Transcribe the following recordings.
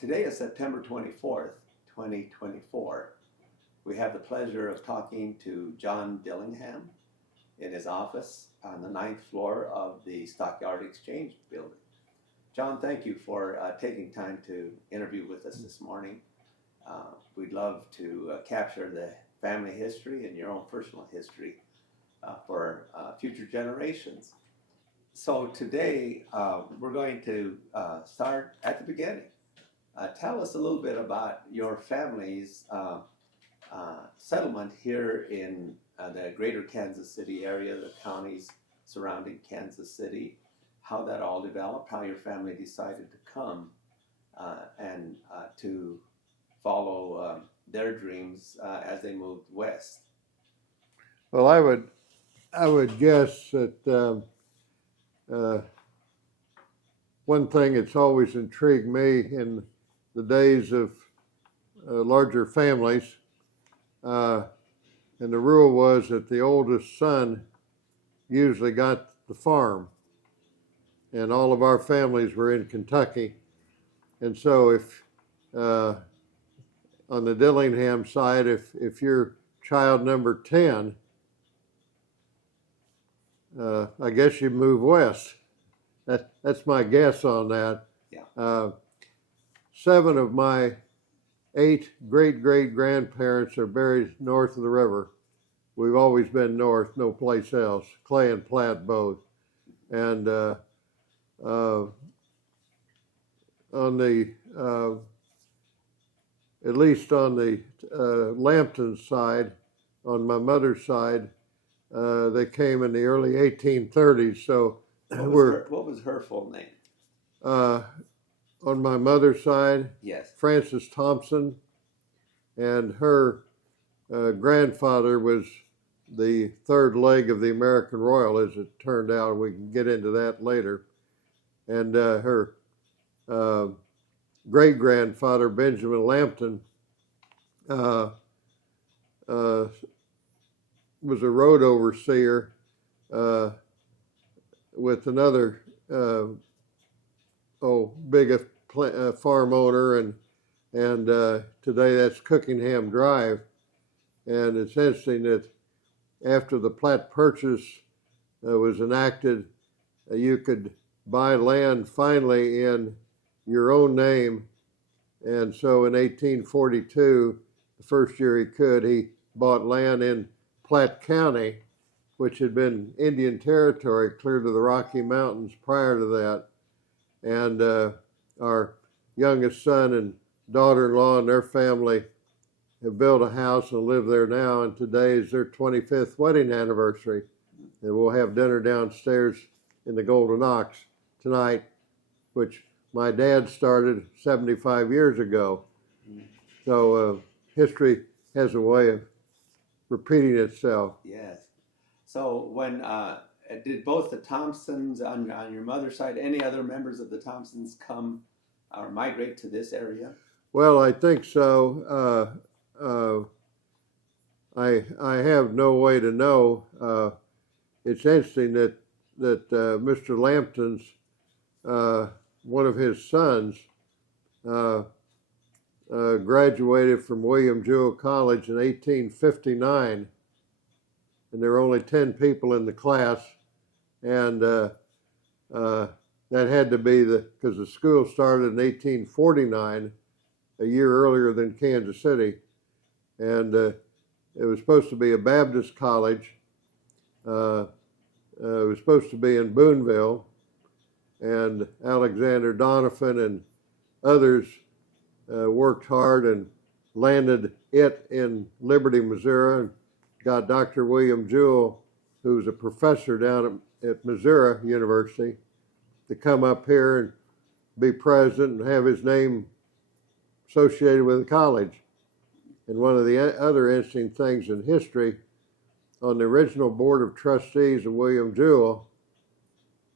Today is September 24th, 2024. We have the pleasure of talking to John Dillingham in his office on the 9th floor of the Stockyard Exchange building. John, thank you for taking time to interview with us this morning. We'd love to capture the family history and your own personal history for future generations. So today we're going to start at the beginning. Tell us a little bit about your family's settlement here in the greater Kansas City area, the counties surrounding Kansas City, how that all developed, how your family decided to come and to follow their dreams as they moved west. Well, I would guess that one thing that's always intrigued me in the days of larger families, and the rule was that the oldest son usually got the farm, and all of our families were in Kentucky, and so if on the Dillingham side, if you're child number 10, I guess you move west. That's my guess on that. Yeah. 7 of my 8 great-great-grandparents are buried north of the river. We've always been north, no place else. Clay and Platte both. And on the, at least on the Lambton side, on my mother's side, they came in the early 1830s. So what was her full name? On my mother's side, yes, Frances Thompson, and her grandfather was the third leg of the American Royal, as it turned out. We can get into that later. And her great-grandfather, Benjamin Lambton, was a road overseer with another big farm owner, and today that's Cookingham Drive. And it's interesting that after the Platte Purchase was enacted, you could buy land finally in your own name. And so in 1842, the first year he could, he bought land in Platte County, which had been Indian territory clear to the Rocky Mountains prior to that. And our youngest son and daughter-in-law and their family have built a house and live there now, and today is their 25th wedding anniversary. And we'll have dinner downstairs in the Golden Ox tonight, which my dad started 75 years ago. So history has a way of repeating itself. Yes. So when did both the Thompsons on your mother's side, any other members of the Thompsons come or migrate to this area? Well, I think so. I have no way to know. It's interesting that Mr. Lambton's one of his sons graduated from William Jewell College in 1859, and there were only 10 people in the class, and that had to be because the school started in 1849, a year earlier than Kansas City, and it was supposed to be a Baptist college. It was supposed to be in Boonville, and Alexander Donovan and others worked hard and landed it in Liberty, Missouri, and got Dr. William Jewell, who was a professor down at Missouri University, to come up here and be president and have his name associated with the college. And one of the other interesting things in history, on the original board of trustees of William Jewell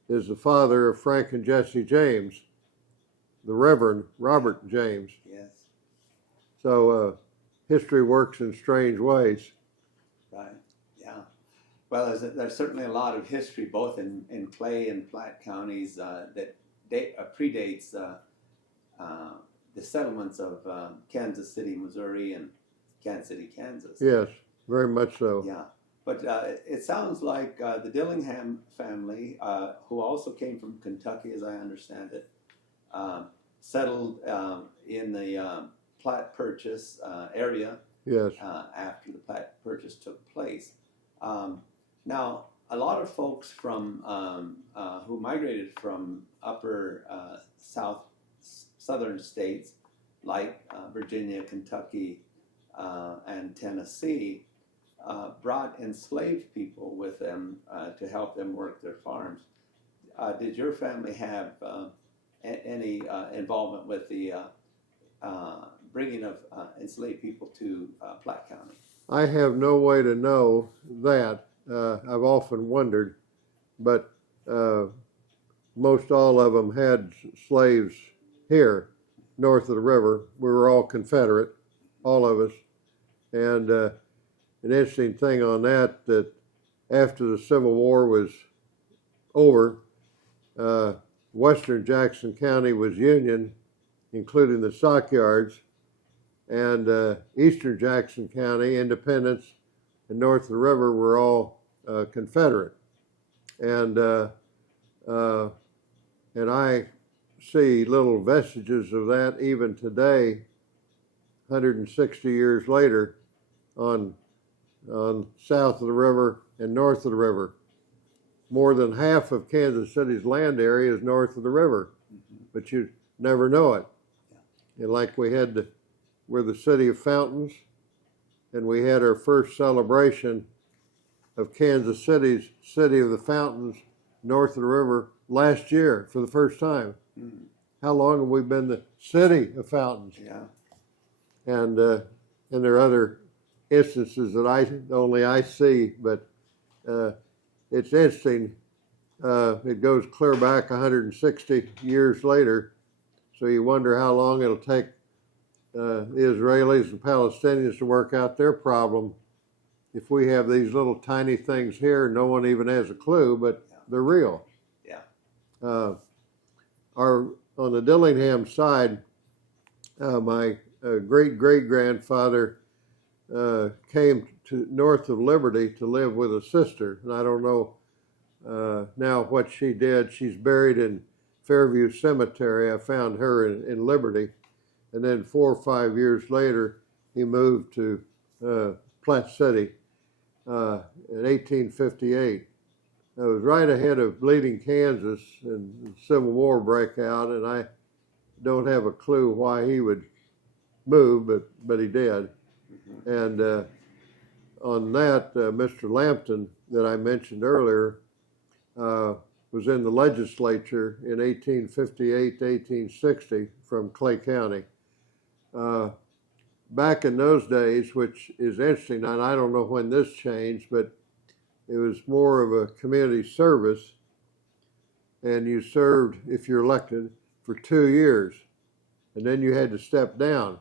is the father of Frank and Jesse James, the Reverend Robert James. Yes. So history works in strange ways. Right. Yeah. Well, there's certainly a lot of history both in Clay and Platte counties that predates the settlements of Kansas City, Missouri, and Kansas City, Kansas. Yes, very much so. Yeah, but it sounds like the Dillingham family, who also came from Kentucky, as I understand it, settled in the Platte Purchase area. Yes. After the Platte Purchase took place. Now, a lot of folks from who migrated from upper southern states like Virginia, Kentucky, and Tennessee brought enslaved people with them to help them work their farms. Did your family have any involvement with the bringing of enslaved people to Platte County? I have no way to know that. I've often wondered, but most all of them had slaves here, north of the river. We were all Confederate, all of us. And an interesting thing on that, that after the Civil War was over, western Jackson County was Union, including the Stockyards, and eastern Jackson County, Independence, and north of the river were all Confederate. And I see little vestiges of that even today, 160 years later, on south of the river and north of the river. More than half of Kansas City's land area is north of the river, but you never know it. And like we're the city of fountains, and we had our first celebration of Kansas City's City of the Fountains, north of the river, last year for the first time. How long have we been the city of fountains? Yeah. And there are other instances that only I see, but it's interesting. It goes clear back 160 years later, so you wonder how long it'll take the Israelis and Palestinians to work out their problem. If we have these little tiny things here, no one even has a clue, but they're real. Yeah. On the Dillingham side, my great-great-grandfather came to north of Liberty to live with a sister, and I don't know now what she did. She's buried in Fairview Cemetery. I found her in Liberty. And then 4 or 5 years later, he moved to Platte City in 1858. It was right ahead of Bleeding, Kansas, and the Civil War break out, and I don't have a clue why he would move, but he did. And on that, Mr. Lampton, that I mentioned earlier, was in the legislature in 1858 to 1860 from Clay County. Back in those days, which is interesting, and I don't know when this changed, but it was more of a community service, and you served, if you're elected, for 2 years, and then you had to step down.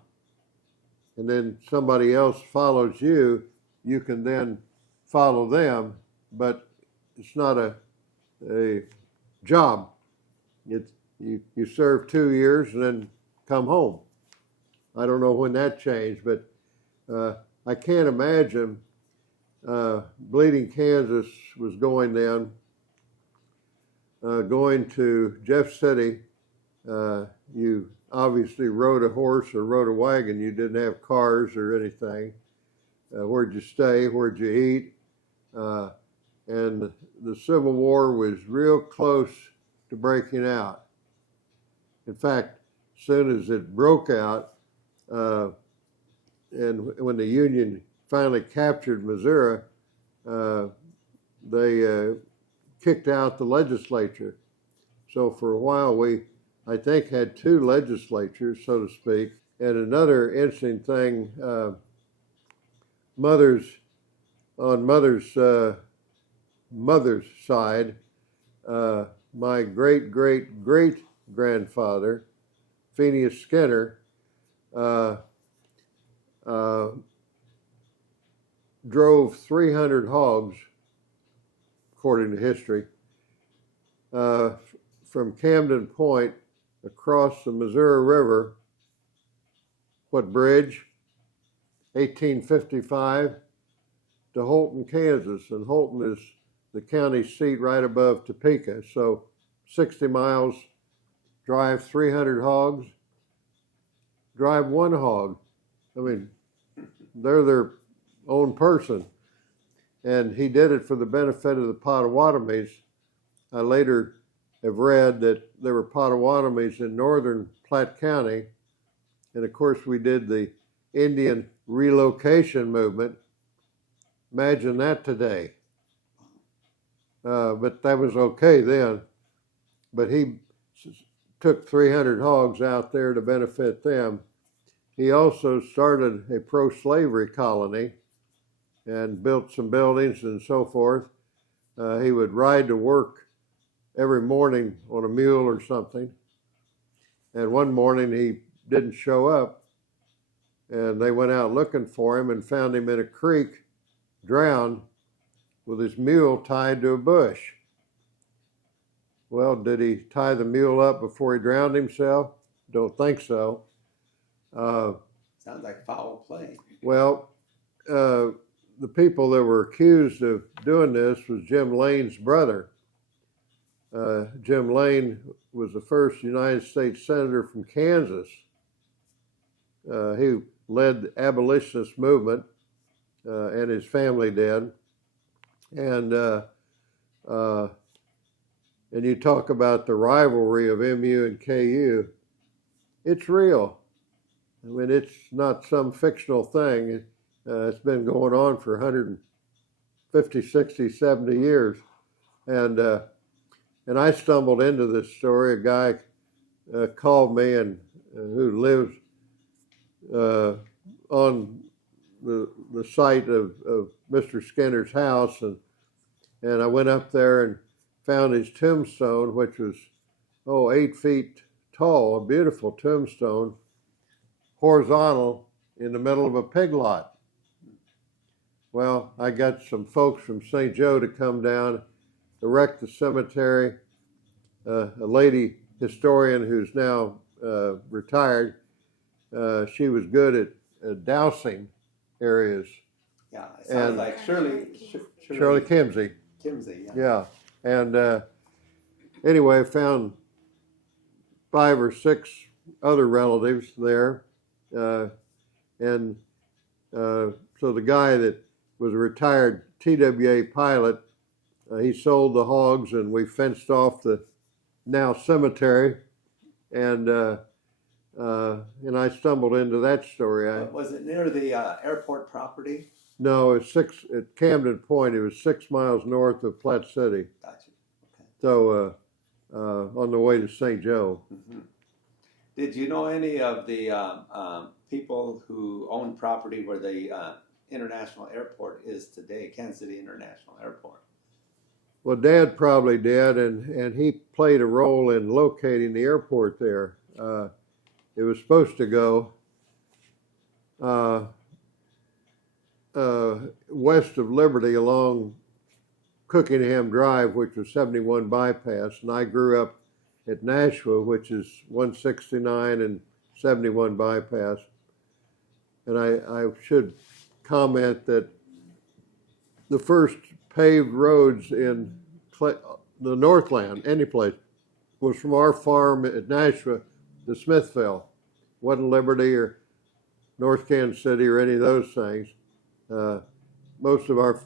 And then somebody else follows you, you can then follow them, but it's not a job. You serve 2 years and then come home. I don't know when that changed, but I can't imagine Bleeding, Kansas was going then, going to Jeff City. You obviously rode a horse or rode a wagon. You didn't have cars or anything. Where'd you stay? Where'd you eat? And the Civil War was real close to breaking out. In fact, as soon as it broke out, and when the Union finally captured Missouri, they kicked out the legislature. So for a while we, I think, had 2 legislatures, so to speak. And another interesting thing, on mother's side, my great-great-great-grandfather, Phineas Skinner, drove 300 hogs, according to history, from Camden Point across the Missouri River what bridge? 1855 to Holton, Kansas, and Holton is the county seat right above Topeka. So 60 miles, drive 300 hogs, drive one hog. I mean, they're their own person. And he did it for the benefit of the Potawatomis. I later have read that there were Potawatomis in northern Platte County. And of course, we did the Indian relocation movement. Imagine that today. But that was okay then. But he took 300 hogs out there to benefit them. He also started a pro-slavery colony and built some buildings and so forth. He would ride to work every morning on a mule or something. And one morning he didn't show up, and they went out looking for him and found him in a creek, drowned, with his mule tied to a bush. Well, did he tie the mule up before he drowned himself? Don't think so. Sounds like foul play. Well, the people that were accused of doing this was Jim Lane's brother. Jim Lane was the first United States Senator from Kansas. He led the abolitionist movement, and his family did. And you talk about the rivalry of MU and KU. It's real. I mean, it's not some fictional thing. It's been going on for 150, 60, 70 years. And I stumbled into this story. A guy called me and who lives on the site of Mr. Skinner's house, and I went up there and found his tombstone, which was 8 feet tall, a beautiful tombstone, horizontal in the middle of a pig lot. Well, I got some folks from St. Joe to come down, erect the cemetery. A lady historian who's now retired, she was good at dowsing areas. Yeah, it sounds like Shirley Kimsey. Kimsey, yeah. Yeah, and anyway, I found 5 or 6 other relatives there, and so the guy that was a retired TWA pilot, he sold the hogs, and we fenced off the now cemetery, and I stumbled into that story. Was it near the airport property? No, it's at Camden Point. It was 6 miles north of Platte City. Gotcha. Okay. So on the way to St. Joe. Mm-hmm. Did you know any of the people who own property where the international airport is today, Kansas City International Airport? Well, Dad probably did, and he played a role in locating the airport there. It was supposed to go west of Liberty along Cookingham Drive, which was 71 bypass, and I grew up at Nashua, which is 169 and 71 bypass. And I should comment that the first paved roads in the Northland, any place, was from our farm at Nashua to Smithville. Wasn't Liberty or North Kansas City or any of those things. Most of our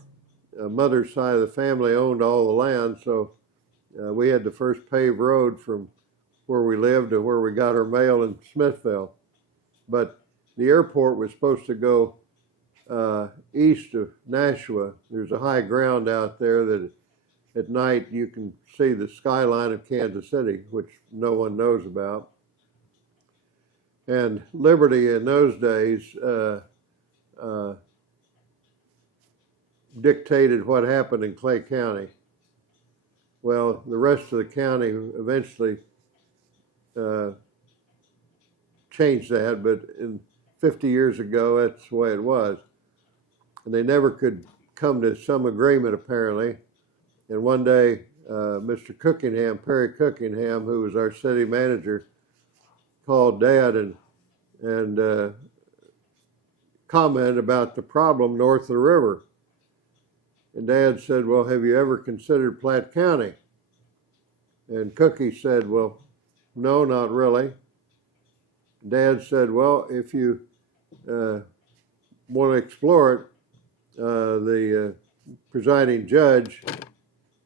mother's side of the family owned all the land, so we had the first paved road from where we lived to where we got our mail in Smithville. But the airport was supposed to go east of Nashua. There's a high ground out there that at night you can see the skyline of Kansas City, which no one knows about. And Liberty in those days dictated what happened in Clay County. Well, the rest of the county eventually changed that, but 50 years ago, that's the way it was. And they never could come to some agreement, apparently. And one day, Mr. Cookingham, Perry Cookingham, who was our city manager, called Dad and comment about the problem north of the river. And Dad said, well, have you ever considered Platte County? And Cookie said, well, no, not really. Dad said, well, if you want to explore it, the presiding judge,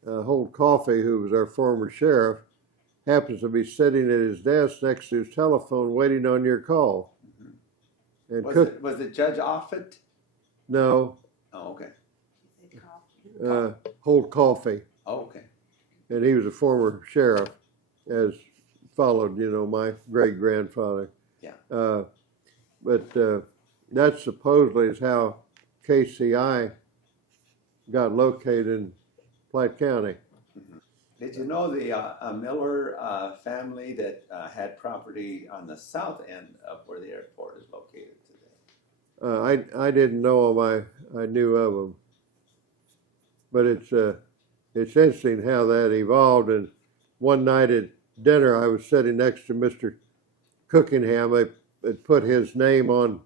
Holt Coffey, who was our former sheriff, happens to be sitting at his desk next to his telephone waiting on your call. And Was it Judge Offutt? No, Oh, okay. Holt Coffey. Oh, okay. And he was a former sheriff, as followed, my great-grandfather. Yeah. But that supposedly is how KCI got located in Platte County. Did you know the Miller family that had property on the south end of where the airport is located today? I didn't know them. I knew of them. But it's interesting how that evolved. And one night at dinner, I was sitting next to Mr. Cookingham. They had put his name on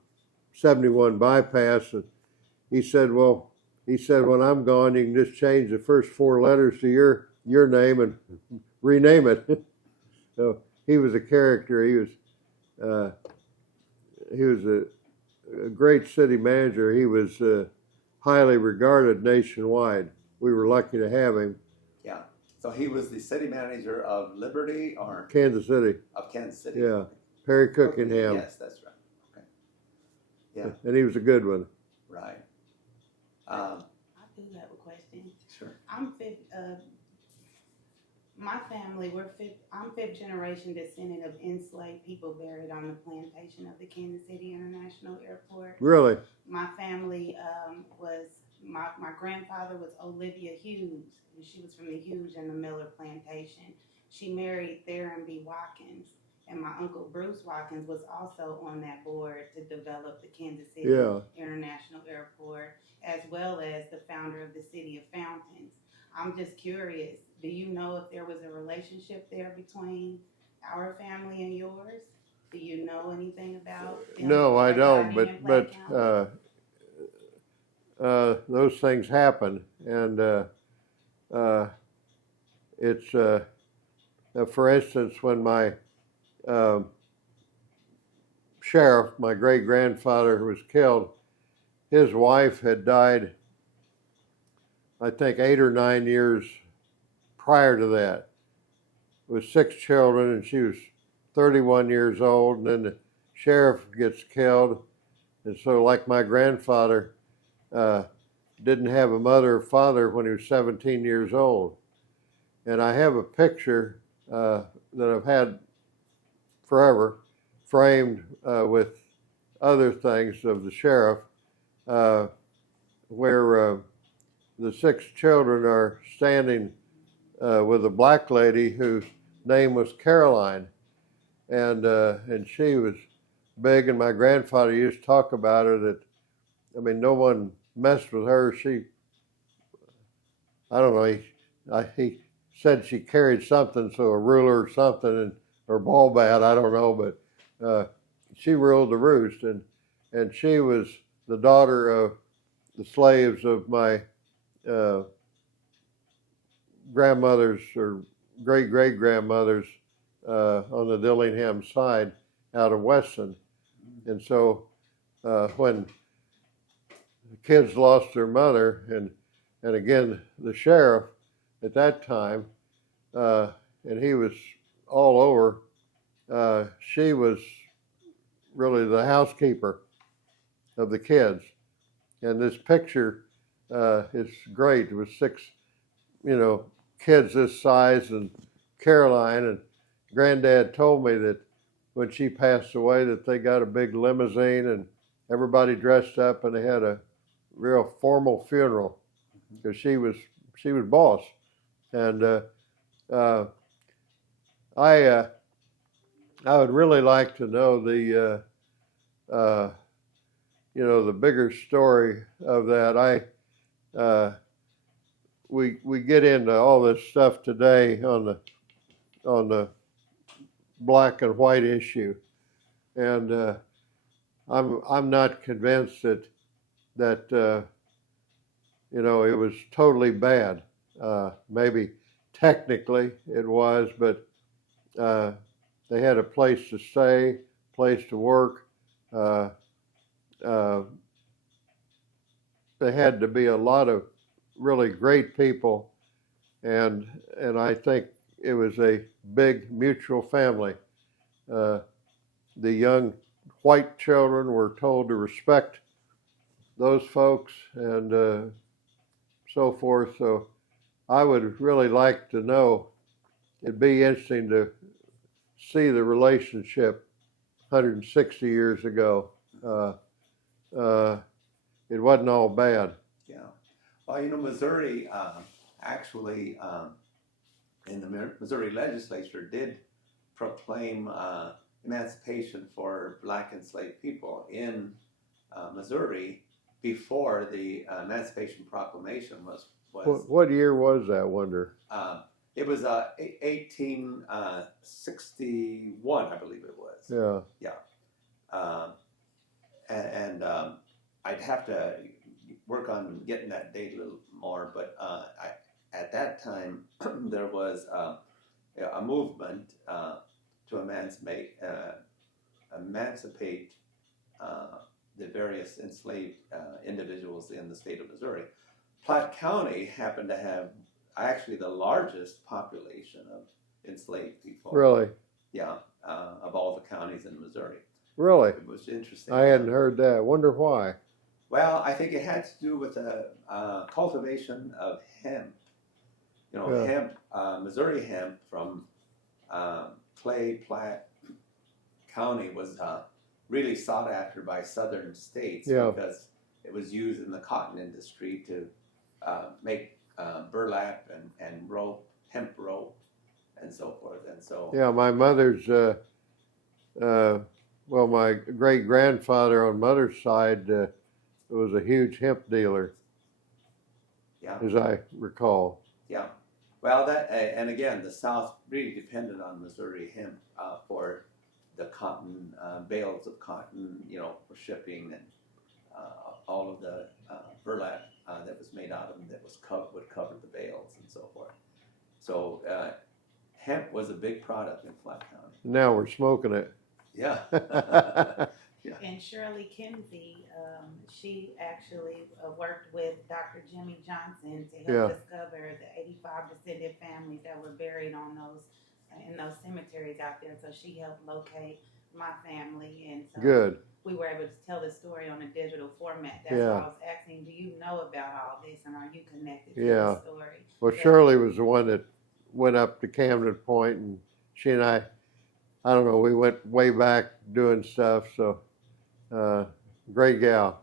71 bypass, and he said, when I'm gone, you can just change the first 4 letters to your name and rename it. So he was a character. He was a great city manager. He was highly regarded nationwide. We were lucky to have him. Yeah. So he was the city manager of Liberty or Kansas City. of Kansas City. Yeah. Perry Cookingham. Yes, that's right. Okay. Yeah. And he was a good one. Right. I do have a question. Sure. My family, I'm 5th generation descendant of enslaved people buried on the plantation of the Kansas City International Airport. Really? My family my grandfather was Olivia Hughes, and she was from the Hughes and the Miller plantation. She married Theron B. Watkins, and my uncle Bruce Watkins was also on that board to develop the Kansas City International Airport, as well as the founder of the City of Fountains. I'm just curious, do you know if there was a relationship there between our family and yours? Do you know anything about them? No, I don't, but those things happen, and it's for instance, when my sheriff, my great-grandfather who was killed, his wife had died, I think 8 or 9 years prior to that, with 6 children, and she was 31 years old, and then the sheriff gets killed. And so, like my grandfather, didn't have a mother or father when he was 17 years old. And I have a picture that I've had forever, framed with other things of the sheriff, where the 6 children are standing with a black lady whose name was Caroline, and she was big, and my grandfather used to talk about her that, no one messed with her. I don't know, he said she carried something, so a ruler or something, or ball bat, I don't know, but she ruled the roost, and she was the daughter of the slaves of my grandmothers or great-great-grandmothers on the Dillingham side out of Weston. And so when the kids lost their mother, and again, the sheriff at that time, and he was all over, she was really the housekeeper of the kids. And this picture is great. It was 6, kids this size, and Caroline, and Granddad told me that when she passed away that they got a big limousine and everybody dressed up, and they had a real formal funeral because she was boss. And I would really like to know the the bigger story of that. We get into all this stuff today on the black and white issue, and I'm not convinced that you know, it was totally bad. Maybe technically it was, but they had a place to stay, place to work. Uh, there had to be a lot of really great people, and I think it was a big mutual family. The young white children were told to respect those folks and so forth. So I would really like to know. It'd be interesting to see the relationship 160 years ago. It wasn't all bad. Yeah. Well, you know, Missouri actually in the Missouri legislature did proclaim emancipation for black enslaved people in Missouri before the Emancipation Proclamation was. What year was that, I wonder? It was 1861, I believe it was. Yeah. Yeah. And I'd have to work on getting that date a little more, but at that time there was a movement to emancipate the various enslaved individuals in the state of Missouri. Platte County happened to have actually the largest population of enslaved people. Really? Yeah, of all the counties in Missouri. Really? It was interesting. I hadn't heard that. Wonder why. Well, I think it had to do with the cultivation of hemp. You know, Yeah. hemp, Missouri hemp from Clay, Platte County was really sought after by southern states Yeah. because it was used in the cotton industry to make burlap and rope, hemp rope, and so forth. And so, Yeah, my mother's, well, my great grandfather on mother's side was a huge hemp dealer, yeah, as I recall. yeah. Well, that and again, the South really depended on Missouri hemp for the cotton bales of cotton, you know, for shipping and all of the burlap that was made out of them that would cover the bales and so forth. So hemp was a big product in Platte County. Now we're smoking it. Yeah. And Shirley Kinsey, she actually worked with Dr. Jimmy Johnson to help discover the 85 descendant families that were buried on those in those cemeteries out there. So she helped locate my family, and so Good. we were able to tell the story on a digital format. That's why I was asking, do you know about all this, and are you connected to the story? Well, Shirley was the one that went up to Camden Point, and she and I don't know, we went way back doing stuff. So, great gal,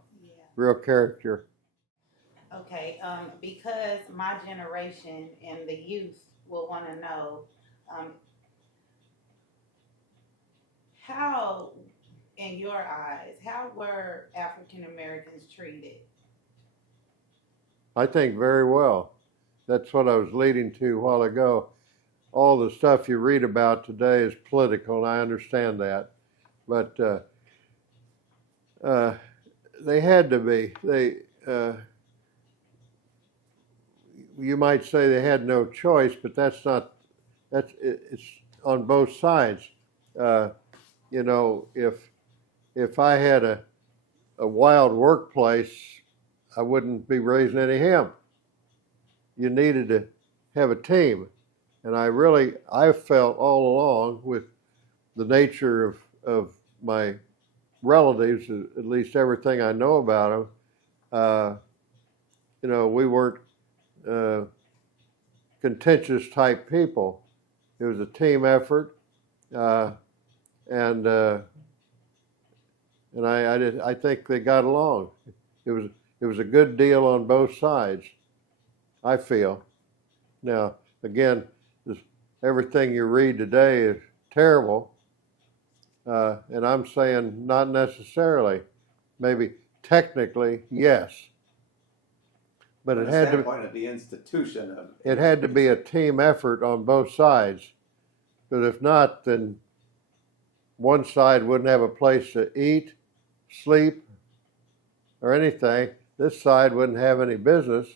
real character. Okay, because my generation and the youth will want to know how, in your eyes, how were African Americans treated? I think very well. That's what I was leading to a while ago. All the stuff you read about today is political, and I understand that. But they had to be. You might say they had no choice, but it's on both sides. You know, if I had a wild workplace, I wouldn't be raising any hemp. You needed to have a team. And I felt all along with the nature of my relatives, at least everything I know about them, you know, we weren't contentious type people. It was a team effort, and I think they got along. It was a good deal on both sides, I feel. Now, again, everything you read today is terrible, and I'm saying not necessarily. Maybe technically, yes, but it had to. From the standpoint of the institution of It had to be a team effort on both sides, because if not, then one side wouldn't have a place to eat, sleep or anything, this side wouldn't have any business.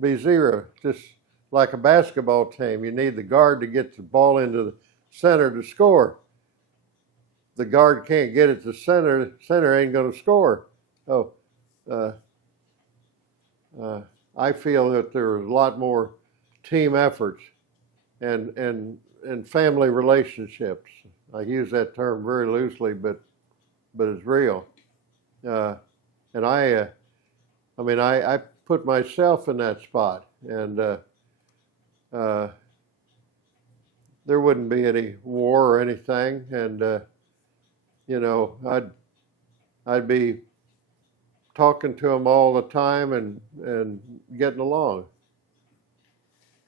Be zero, just like a basketball team. You need the guard to get the ball into the center to score. The guard can't get it to center. Center ain't going to score. So I feel that there's a lot more team efforts and family relationships. I use that term very loosely, but it's real. And I put myself in that spot, and there wouldn't be any war or anything, and I'd be talking to them all the time and getting along.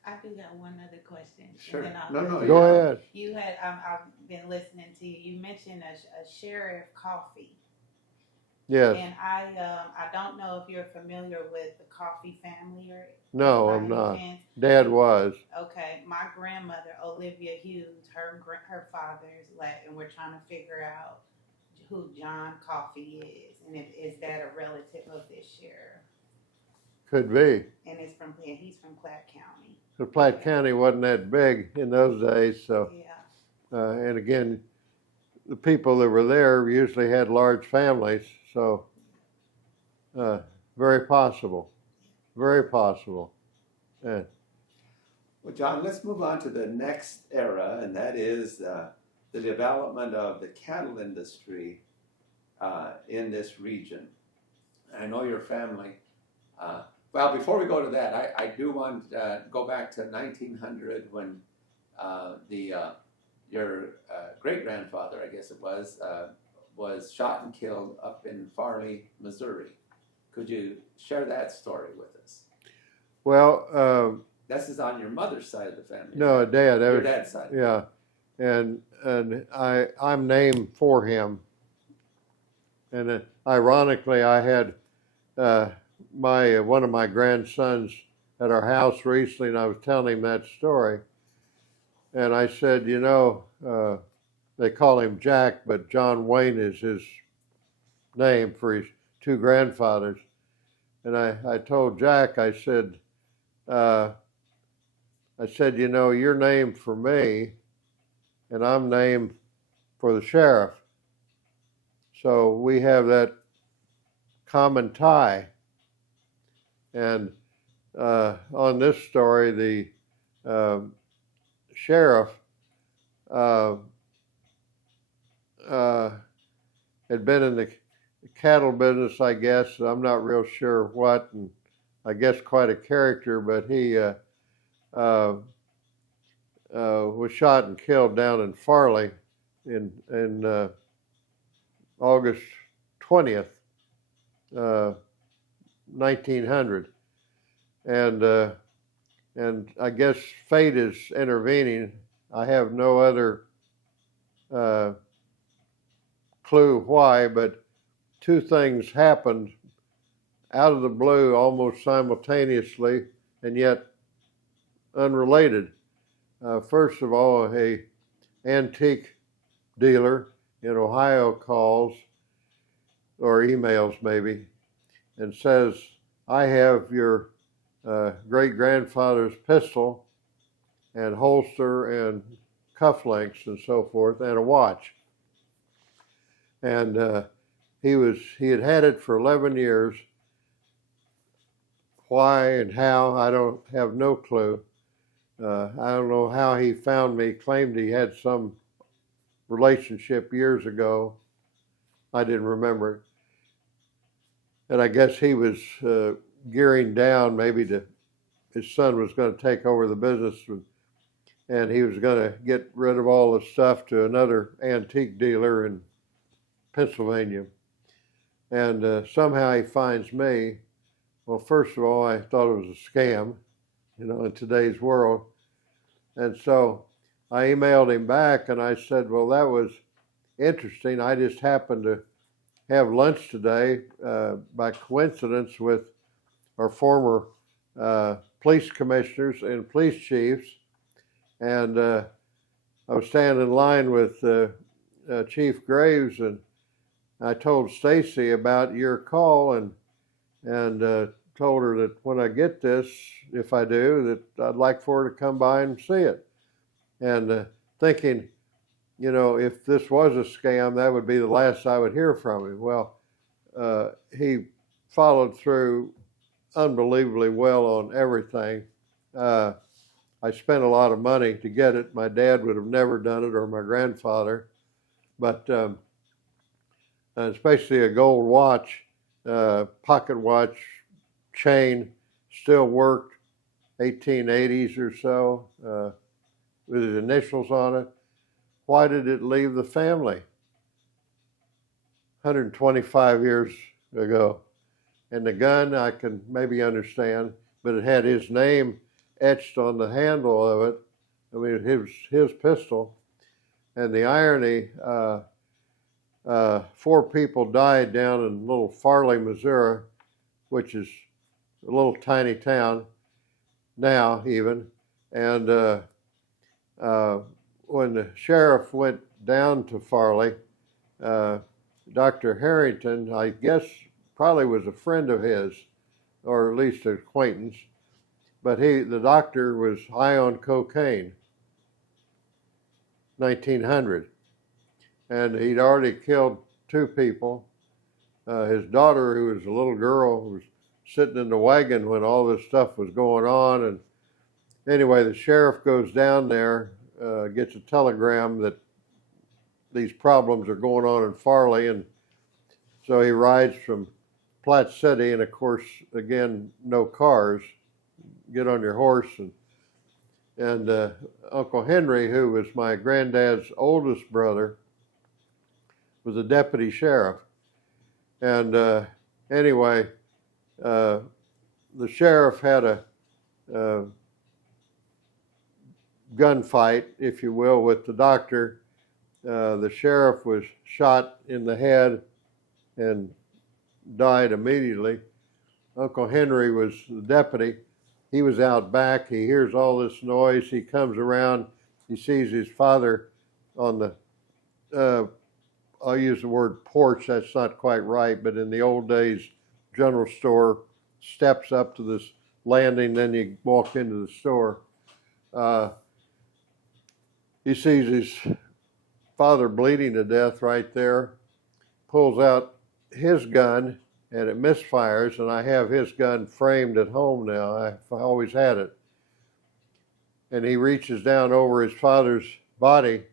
I do got one other question. Sure. And then No, Go ahead. You had, I've been listening to you. You mentioned a sheriff coffee. Yes. And I don't know if you're familiar with the Coffee family or. No, by I'm any not. chance. Dad was. Okay, my grandmother, Olivia Hughes, her father's left, and we're trying to figure out who John Coffee is, and is that a relative of this sheriff? Could be. And he's from Platte County. But Platte County wasn't that big in those days, so. Yeah. And again, the people that were there usually had large families, so very possible. Very possible. Well, John, let's move on to the next era, and that is the development of the cattle industry in this region. I know your family. Well, before we go to that, I do want to go back to 1900 when your great-grandfather, I guess it was shot and killed up in Farley, Missouri. Could you share that story with us? Well, This is on your mother's side of the family. no, Dad. Your dad's side. Yeah, and I'm named for him. And ironically, I had one of my grandsons at our house recently, and I was telling him that story. And I said, they call him Jack, but John Wayne is his name for his two grandfathers. And I told Jack, I said, you're named for me, and I'm named for the sheriff. So we have that common tie. And on this story, the sheriff had been in the cattle business, I guess. I'm not real sure what, and I guess quite a character, but he was shot and killed down in Farley in August 20th, 1900. And I guess fate is intervening. I have no other clue why, but two things happened out of the blue almost simultaneously and yet unrelated. First of all, a antique dealer in Ohio calls, or emails maybe, and says, I have your great-grandfather's pistol and holster and cufflinks and so forth, and a watch. And he had had it for 11 years. Why and how, I don't have no clue. I don't know how he found me. Claimed he had some relationship years ago. I didn't remember it. And I guess he was gearing down maybe his son was going to take over the business, and he was going to get rid of all the stuff to another antique dealer in Pennsylvania. And somehow he finds me. Well, first of all, I thought it was a scam, in today's world. And so I emailed him back and I said, well, that was interesting. I just happened to have lunch today by coincidence with our former police commissioners and police chiefs. And I was standing in line with Chief Graves, and I told Stacy about your call and told her that when I get this, if I do, that I'd like for her to come by and see it. And thinking, you know, if this was a scam, that would be the last I would hear from him. Well, he followed through unbelievably well on everything. I spent a lot of money to get it. My dad would have never done it, or my grandfather. But especially a gold watch, pocket watch, chain, still worked, 1880s or so, with his initials on it. Why did it leave the family? 125 years ago. And the gun I can maybe understand, but it had his name etched on the handle of it. I mean, it was his pistol. And the irony, 4 people died down in little Farley, Missouri, which is a little tiny town now even. And when the sheriff went down to Farley, Dr. Harrington, I guess, probably was a friend of his, or at least an acquaintance, but the doctor was high on cocaine, 1900, and he'd already killed 2 people. His daughter, who was a little girl, was sitting in the wagon when all this stuff was going on, and anyway, the sheriff goes down there, gets a telegram that these problems are going on in Farley, and so he rides from Platte City, and of course, again, no cars. Get on your horse, and Uncle Henry, who was my granddad's oldest brother, was a deputy sheriff. And anyway, the sheriff had a gunfight, if you will, with the doctor. The sheriff was shot in the head and died immediately. Uncle Henry was the deputy. He was out back. He hears all this noise. He comes around. He sees his father on the, I'll use the word porch. That's not quite right, but in the old days, general store, steps up to this landing, then you walk into the store. He sees his father bleeding to death right there, pulls out his gun, and it misfires, and I have his gun framed at home now. I've always had it. And he reaches down over his father's body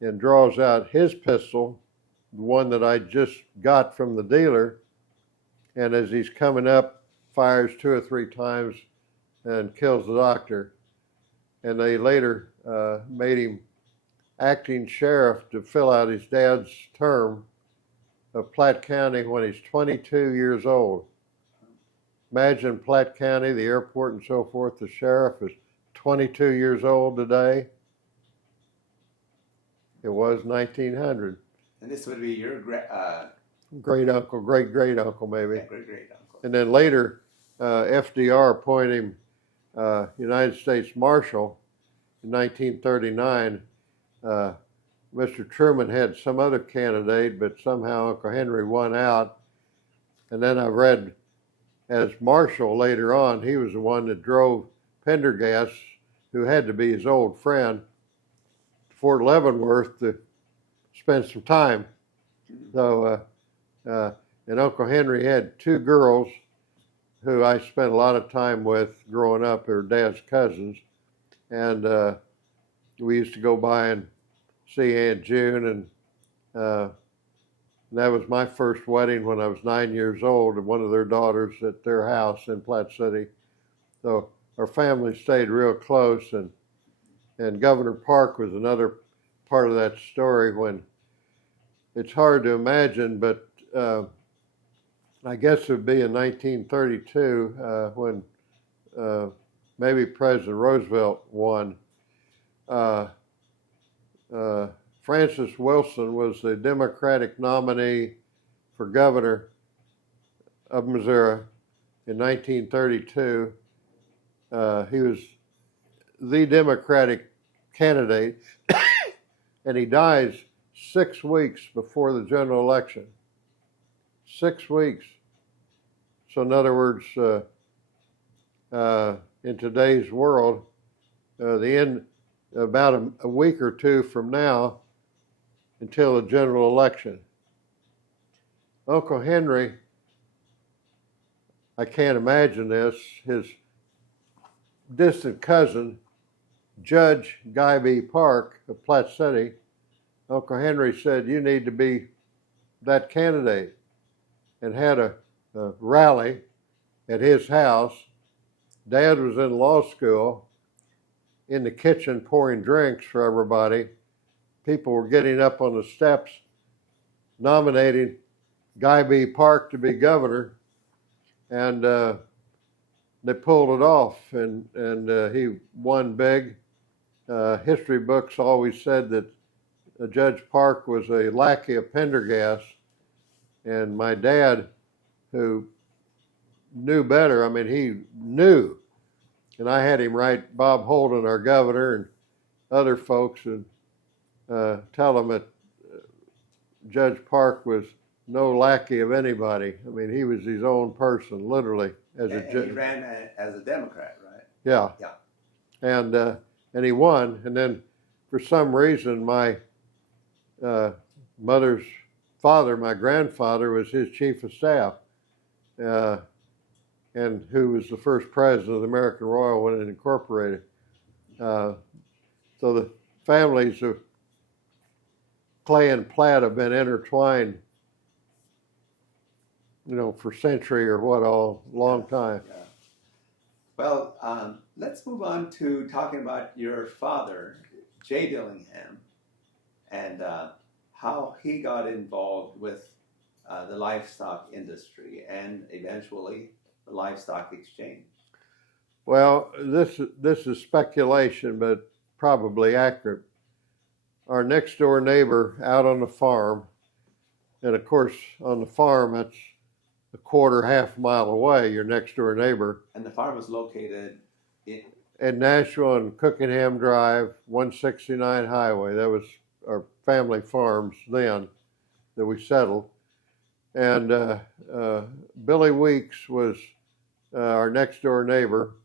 and draws out his pistol, the one that I just got from the dealer, and as he's coming up, fires 2 or 3 times and kills the doctor. And they later made him acting sheriff to fill out his dad's term of Platte County when he's 22 years old. Imagine Platte County, the airport and so forth, the sheriff is 22 years old today. It was 1900. And this would be your great uncle, great uncle maybe. yeah, great uncle. And then later, FDR appointed him United States Marshal in 1939. Mr. Truman had some other candidate, but somehow Uncle Henry won out. And then I read as Marshal later on, he was the one that drove Pendergast, who had to be his old friend, to Fort Leavenworth to spend some time. So, and Uncle Henry had 2 girls who I spent a lot of time with growing up, her dad's cousins. And we used to go by and see Aunt June, and that was my first wedding when I was 9 years old, and one of their daughters at their house in Platte City. So our family stayed real close, and Governor Park was another part of that story. When it's hard to imagine, but I guess it would be in 1932 when maybe President Roosevelt won. Francis Wilson was the Democratic nominee for governor of Missouri in 1932. He was the Democratic candidate, and he dies 6 weeks before the general election. 6 weeks. So in other words, in today's world, the end about a week or two from now until the general election. Uncle Henry, I can't imagine this, his distant cousin, Judge Guy B. Park of Platte City, Uncle Henry said, you need to be that candidate, and had a rally at his house. Dad was in law school, in the kitchen pouring drinks for everybody. People were getting up on the steps nominating Guy B. Park to be governor, and they pulled it off, and he won big. History books always said that Judge Park was a lackey of Pendergast, and my dad, who knew better, I mean, he knew, and I had him write Bob Holden, our governor, and other folks, and tell them that Judge Park was no lackey of anybody. I mean, he was his own person, literally. And he ran as a Democrat, right? Yeah. Yeah. And he won. And then, for some reason, my mother's father, my grandfather, was his chief of staff, and who was the first president of the American Royal when it incorporated. So the families of Clay and Platt have been intertwined, for century or what all, long time. Yeah. Well, let's move on to talking about your father, J. Dillingham, and how he got involved with the livestock industry and eventually the livestock exchange. Well, this is speculation, but probably accurate. Our next door neighbor out on the farm, and of course on the farm that's a quarter, half mile away, your next door neighbor. And the farm was located in Nashville on Cookingham Drive, 169 Highway. That was our family farms then that we settled. And Billy Weeks was our next door neighbor.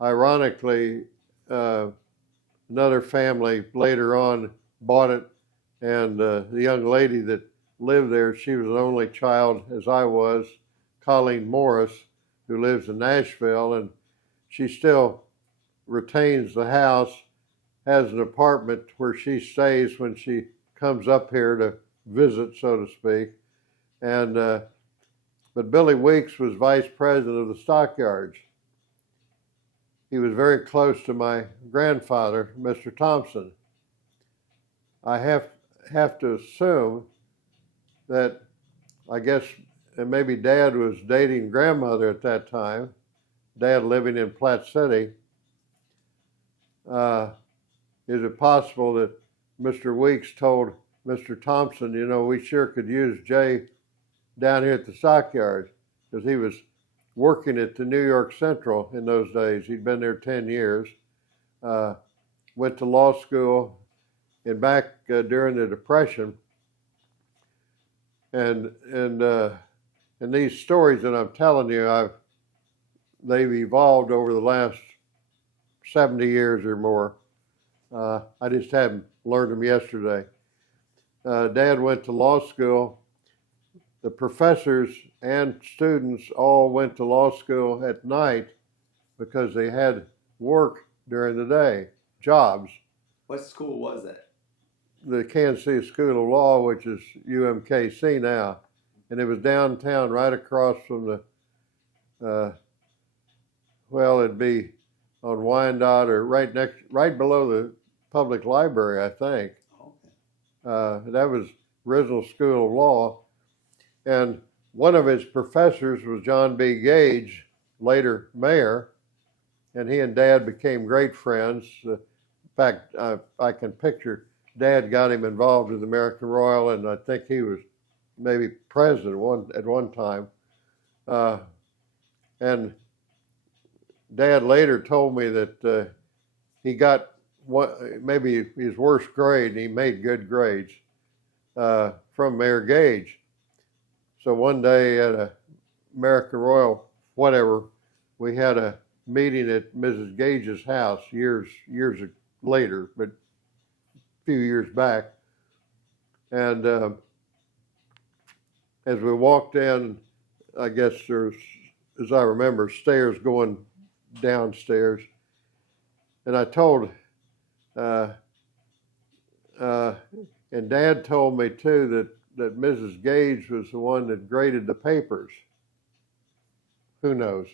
Ironically, another family later on bought it, and the young lady that lived there, she was an only child, as I was, Colleen Morris, who lives in Nashville, and she still retains the house, has an apartment where she stays when she comes up here to visit, so to speak. And but Billy Weeks was vice president of the Stockyards. He was very close to my grandfather, Mr. Thompson. I have to assume that, I guess, and maybe Dad was dating grandmother at that time, Dad living in Platte City. Is it possible that Mr. Weeks told Mr. Thompson, we sure could use Jay down here at the Stockyards, because he was working at the New York Central in those days. He'd been there 10 years, went to law school, and back during the Depression. And these stories that I'm telling you, they've evolved over the last 70 years or more. I just haven't learned them yesterday. Dad went to law school. The professors and students all went to law school at night because they had work during the day, jobs. What school was it? The Kansas City School of Law, which is UMKC now. And it was downtown right across from the, it'd be on Wyandotte or right below the public library, I think. Okay. That was original School of Law. And one of his professors was John B. Gage, later mayor, and he and Dad became great friends. In fact, I can picture Dad got him involved with American Royal, and I think he was maybe president at one time. And Dad later told me that he got maybe his worst grade, and he made good grades from Mayor Gage. So one day at American Royal, whatever, we had a meeting at Mrs. Gage's house years later, but a few years back. And as we walked in, I guess there's, as I remember, stairs going downstairs. And I told, and Dad told me too that Mrs. Gage was the one that graded the papers. Who knows?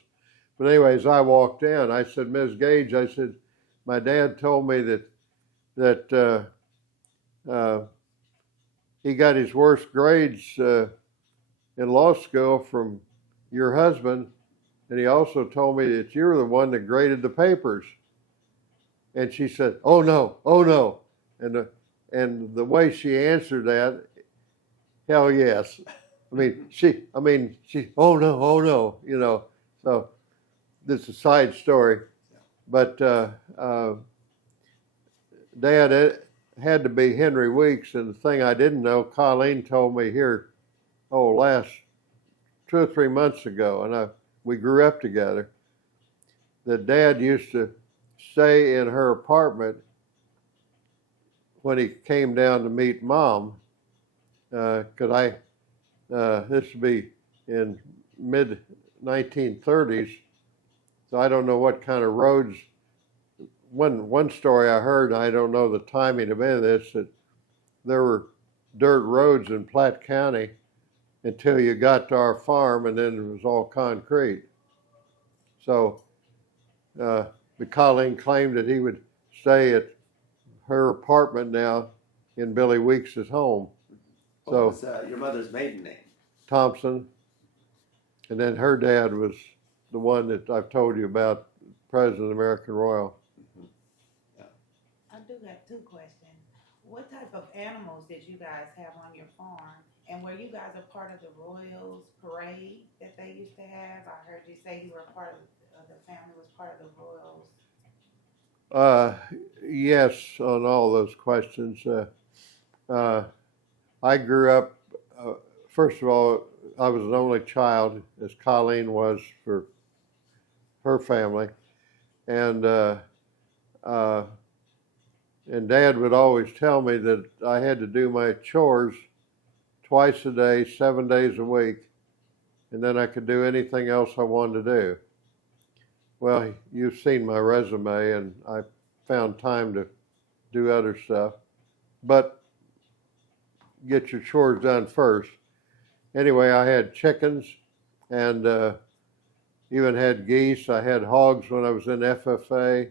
But anyways, I walked in. I said, Ms. Gage, I said, my dad told me that he got his worst grades in law school from your husband, and he also told me that you're the one that graded the papers. And she said, oh no, oh no. And the way she answered that, hell yes. She, oh no, you know. So this is a side story. But Dad, it had to be Henry Weeks, and the thing I didn't know, Colleen told me here, last 2 or 3 months ago, and we grew up together, that Dad used to stay in her apartment when he came down to meet Mom, because this would be in mid-1930s, so I don't know what kind of roads. One story I heard, and I don't know the timing of any of this, that there were dirt roads in Platte County until you got to our farm, and then it was all concrete. So Colleen claimed that he would stay at her apartment now in Billy Weeks's home. What was your mother's maiden name? Thompson. And then her dad was the one that I've told you about, President of American Royal. Mm-hmm. Yeah. I do got 2 questions. What type of animals did you guys have on your farm? And were you guys a part of the Royals parade that they used to have? I heard you say you were a part of the family was part of the Royals. Yes, on all those questions. I grew up, first of all, I was an only child, as Colleen was for her family. And Dad would always tell me that I had to do my chores twice a day, 7 days a week, and then I could do anything else I wanted to do. Well, you've seen my resume, and I found time to do other stuff, but get your chores done first. Anyway, I had chickens and even had geese. I had hogs when I was in FFA.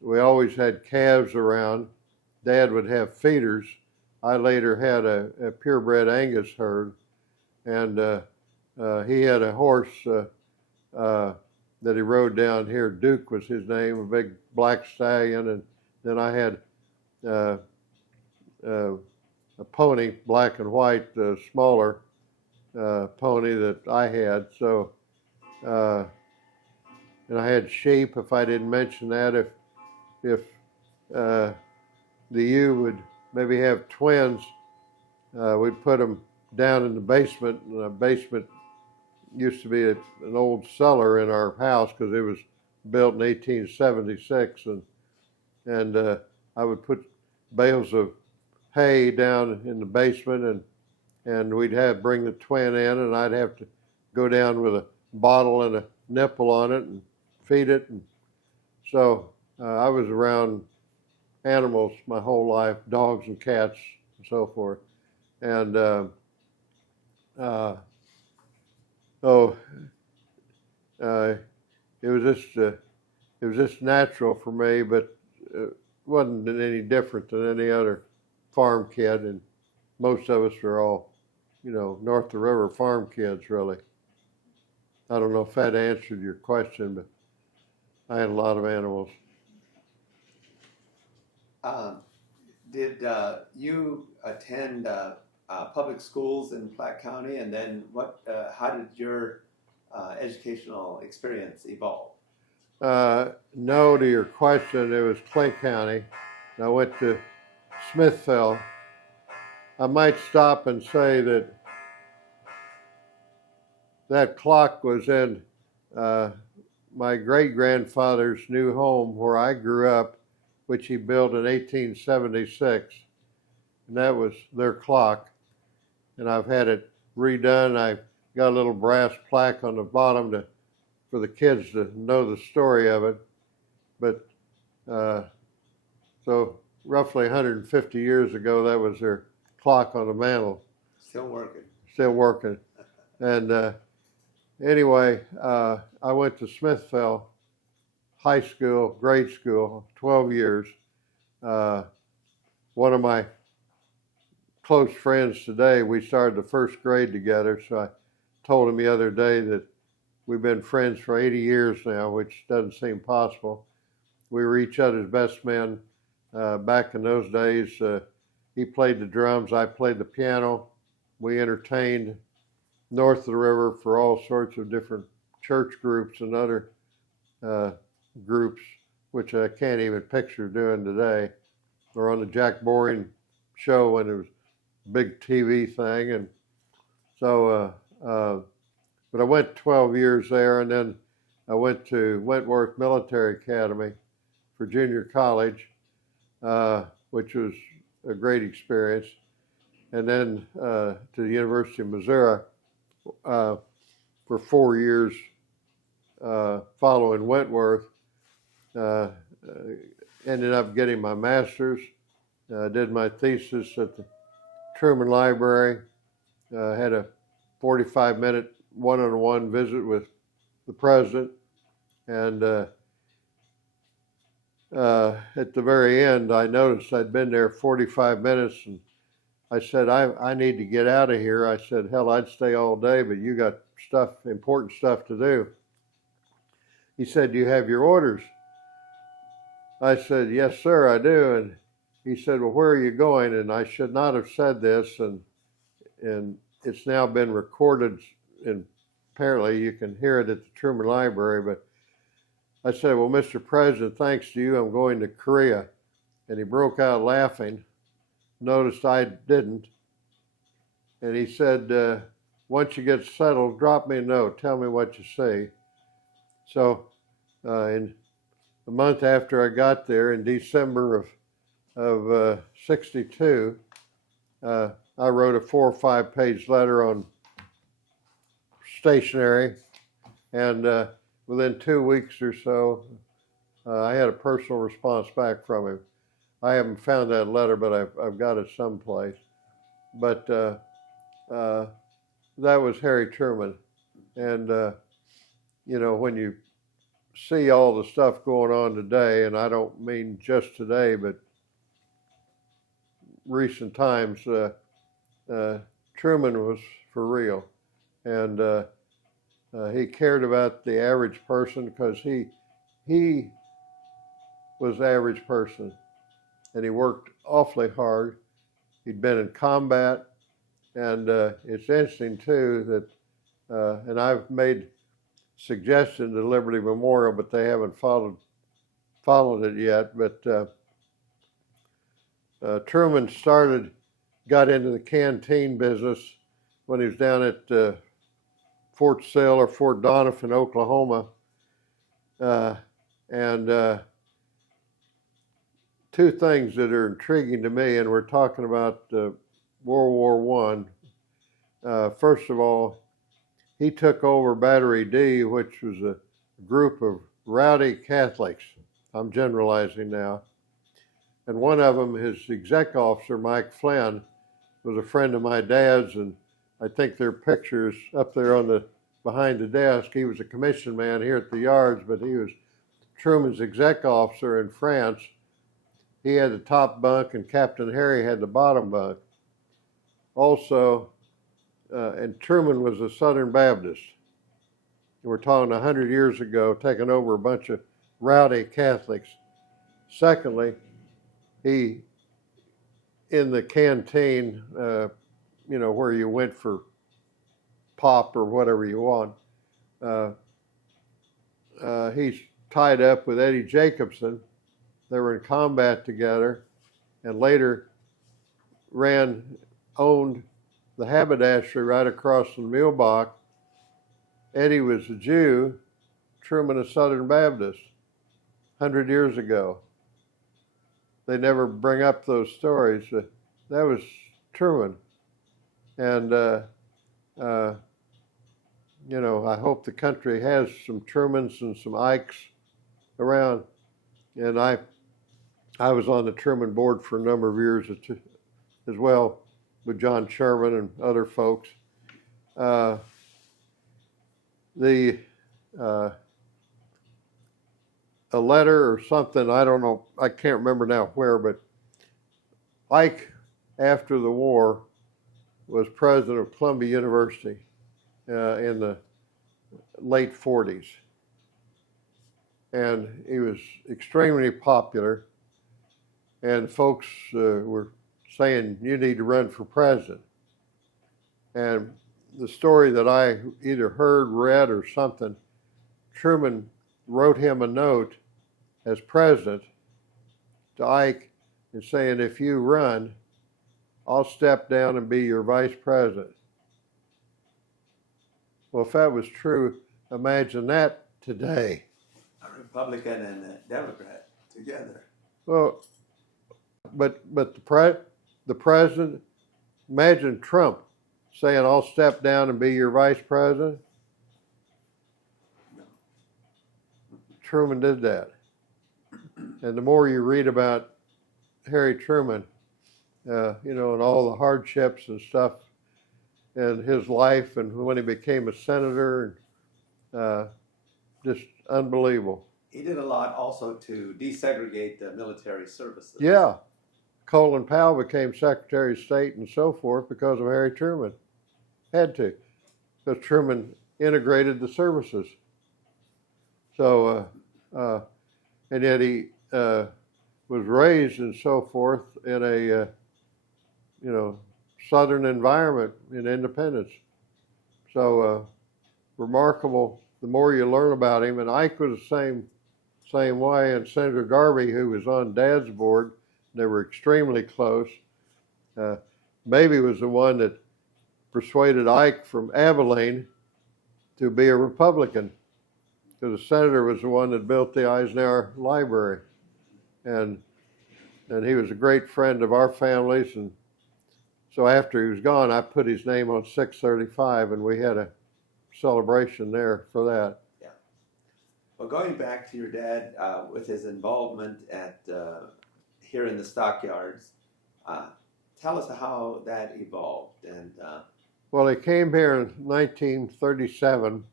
We always had calves around. Dad would have feeders. I later had a purebred Angus herd, and he had a horse that he rode down here. Duke was his name, a big black stallion. And then I had a pony, black and white, smaller pony that I had. So, and I had sheep. If I didn't mention that, if the ewe would maybe have twins, we'd put them down in the basement. And the basement used to be an old cellar in our house because it was built in 1876, and I would put bales of hay down in the basement, and we'd bring the twin in, and I'd have to go down with a bottle and a nipple on it and feed it. And so I was around animals my whole life, dogs and cats and so forth. And it was just natural for me, but it wasn't any different than any other farm kid, and most of us were all, north of the river farm kids, really. I don't know if that answered your question, but I had a lot of animals. Did you attend public schools in Platte County, and then how did your educational experience evolve? No to your question. It was Clay County. I went to Smithville. I might stop and say that that clock was in my great-grandfather's new home where I grew up, which he built in 1876. And that was their clock. And I've had it redone. I've got a little brass plaque on the bottom for the kids to know the story of it. But so roughly 150 years ago, that was their clock on the mantle. Still working. Still working. And anyway, I went to Smithville High School, grade school, 12 years. One of my close friends today, we started the first grade together, so I told him the other day that we've been friends for 80 years now, which doesn't seem possible. We were each other's best men back in those days. He played the drums, I played the piano. We entertained north of the river for all sorts of different church groups and other groups, which I can't even picture doing today. Or on the Jack Boring show when it was a big TV thing. And so, but I went 12 years there, and then I went to Wentworth Military Academy for junior college, which was a great experience. And then to the University of Missouri for 4 years following Wentworth. Ended up getting my master's, did my thesis at the Truman Library, had a 45-minute one-on-one visit with the president, and at the very end, I noticed I'd been there 45 minutes, and I said, I need to get out of here. I said, hell, I'd stay all day, but you got important stuff to do. He said, do you have your orders? I said, yes, sir, I do. And he said, well, where are you going? And I should not have said this, and it's now been recorded, and apparently you can hear it at the Truman Library. But I said, well, Mr. President, thanks to you, I'm going to Korea. And he broke out laughing, noticed I didn't. And he said, once you get settled, drop me a note, tell me what you see. So in a month after I got there, in December of 62, I wrote a 4 or 5 page letter on stationery, and within 2 weeks or so, I had a personal response back from him. I haven't found that letter, but I've got it someplace. But that was Harry Truman, and you know, when you see all the stuff going on today, and I don't mean just today, but recent times, Truman was for real, and he cared about the average person because he was the average person, and he worked awfully hard. He'd been in combat, and it's interesting too that, and I've made suggestion to Liberty Memorial, but they haven't followed it yet. But Truman got into the canteen business when he was down at Fort Sill or Fort Doniphan, Oklahoma. And two things that are intriguing to me, and we're talking about World War I. First of all, he took over Battery D, which was a group of rowdy Catholics. I'm generalizing now. And one of them, his exec officer, Mike Flynn, was a friend of my dad's, and I think there are pictures up there on behind the desk. He was a commission man here at the yards, but he was Truman's exec officer in France. He had the top bunk, and Captain Harry had the bottom bunk. Also, and Truman was a Southern Baptist. We're talking 100 years ago, taking over a bunch of rowdy Catholics. Secondly, he, in the canteen, you know, where you went for pop or whatever you want, he's tied up with Eddie Jacobson. They were in combat together, and later owned the haberdashery right across from Mühlbach, Eddie was a Jew, Truman a Southern Baptist, 100 years ago. They never bring up those stories. That was Truman. And, you know, I hope the country has some Trumans and some Ikes around. And I was on the Truman board for a number of years as well, with John Sherman and other folks. A letter or something, I don't know, I can't remember now where, but Ike, after the war, was president of Columbia University in the late 40s. And he was extremely popular, and folks were saying, you need to run for president. And the story that I either heard, read, or something, Truman wrote him a note as president to Ike and saying, if you run, I'll step down and be your vice president. Well, if that was true, imagine that today. A Republican and a Democrat together. Well, but the president, imagine Trump saying, I'll step down and be your vice president. No. Truman did that. And the more you read about Harry Truman, you know, and all the hardships and stuff in his life, and when he became a senator, and just unbelievable. He did a lot also to desegregate the military services. Yeah. Colin Powell became Secretary of State and so forth because of Harry Truman. Had to. Because Truman integrated the services. So, and yet he was raised and so forth in a, you know, Southern environment in independence. So, remarkable. The more you learn about him, and Ike was the same way, and Senator Darby, who was on Dad's board, they were extremely close. Maybe was the one that persuaded Ike from Abilene to be a Republican, because the senator was the one that built the Eisenhower Library, and he was a great friend of our families. And so after he was gone, I put his name on 635, and we had a celebration there for that. Yeah. Well, going back to your dad with his involvement at here in the Stockyards, tell us how that evolved. And well, he came here in 1937,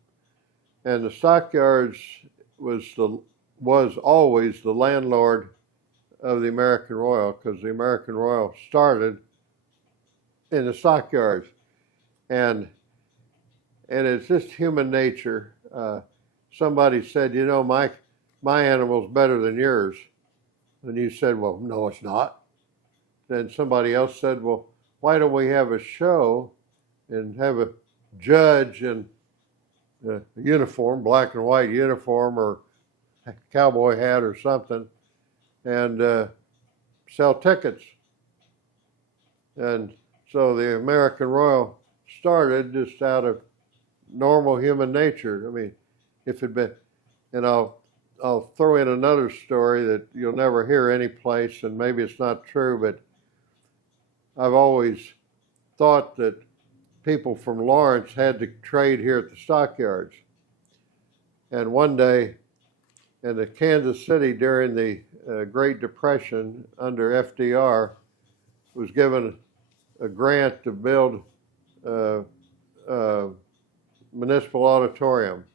and the Stockyards was always the landlord of the American Royal, because the American Royal started in the Stockyards, and it's just human nature. Somebody said, you know, my animal's better than yours. And you said, well, no, it's not. Then somebody else said, well, why don't we have a show and have a judge in a uniform, black and white uniform, or a cowboy hat or something, and sell tickets. And so the American Royal started just out of normal human nature. I mean, if it'd been, and I'll throw in another story that you'll never hear any place, and maybe it's not true, but I've always thought that people from Lawrence had to trade here at the Stockyards. And one day in Kansas City during the Great Depression under FDR, was given a grant to build a municipal auditorium.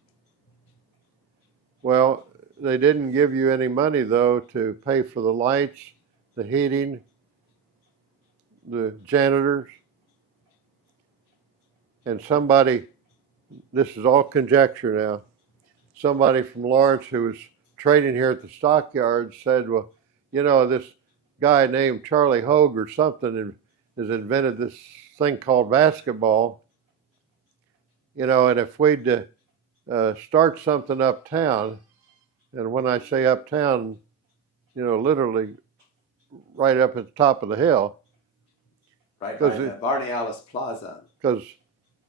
Well, they didn't give you any money, though, to pay for the lights, the heating, the janitors. And somebody, this is all conjecture now, somebody from Lawrence who was trading here at the Stockyards said, well, you know, this guy named Charlie Hogue or something has invented this thing called basketball, you know, and if we'd start something uptown, and when I say uptown, you know, literally right up at the top of the hill. Right by the Barney Alice Plaza. Because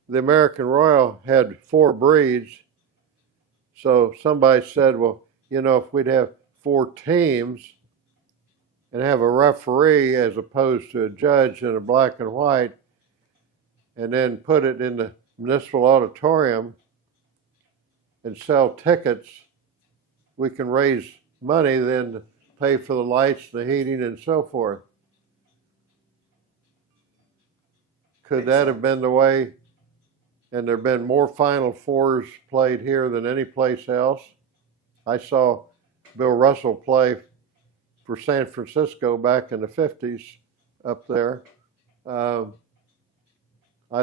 the American Royal had 4 breeds. So somebody said, well, if we'd have 4 teams and have a referee as opposed to a judge in a black and white, and then put it in the municipal auditorium and sell tickets, we can raise money then to pay for the lights, the heating, and so forth. Could that have been the way? And there have been more Final Fours played here than any place else. I saw Bill Russell play for San Francisco back in the 50s up there. I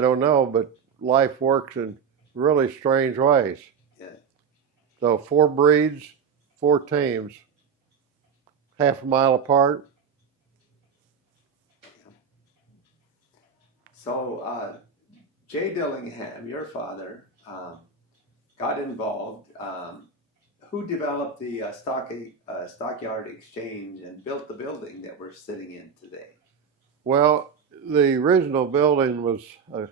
don't know, but life works in really strange ways. Yeah. So 4 breeds, 4 teams, half a mile apart. So Jay Dillingham, your father, got involved. Who developed the Stockyard Exchange and built the building that we're sitting in today? Well, the original building was a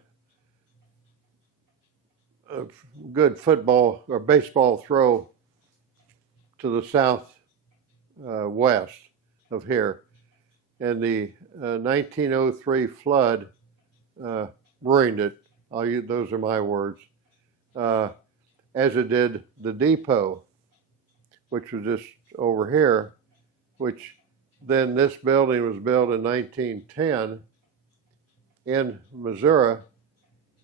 good football or baseball throw to the south west of here. And the 1903 flood ruined it. Those are my words. As it did the depot, which was just over here, which then this building was built in 1910 in Missouri,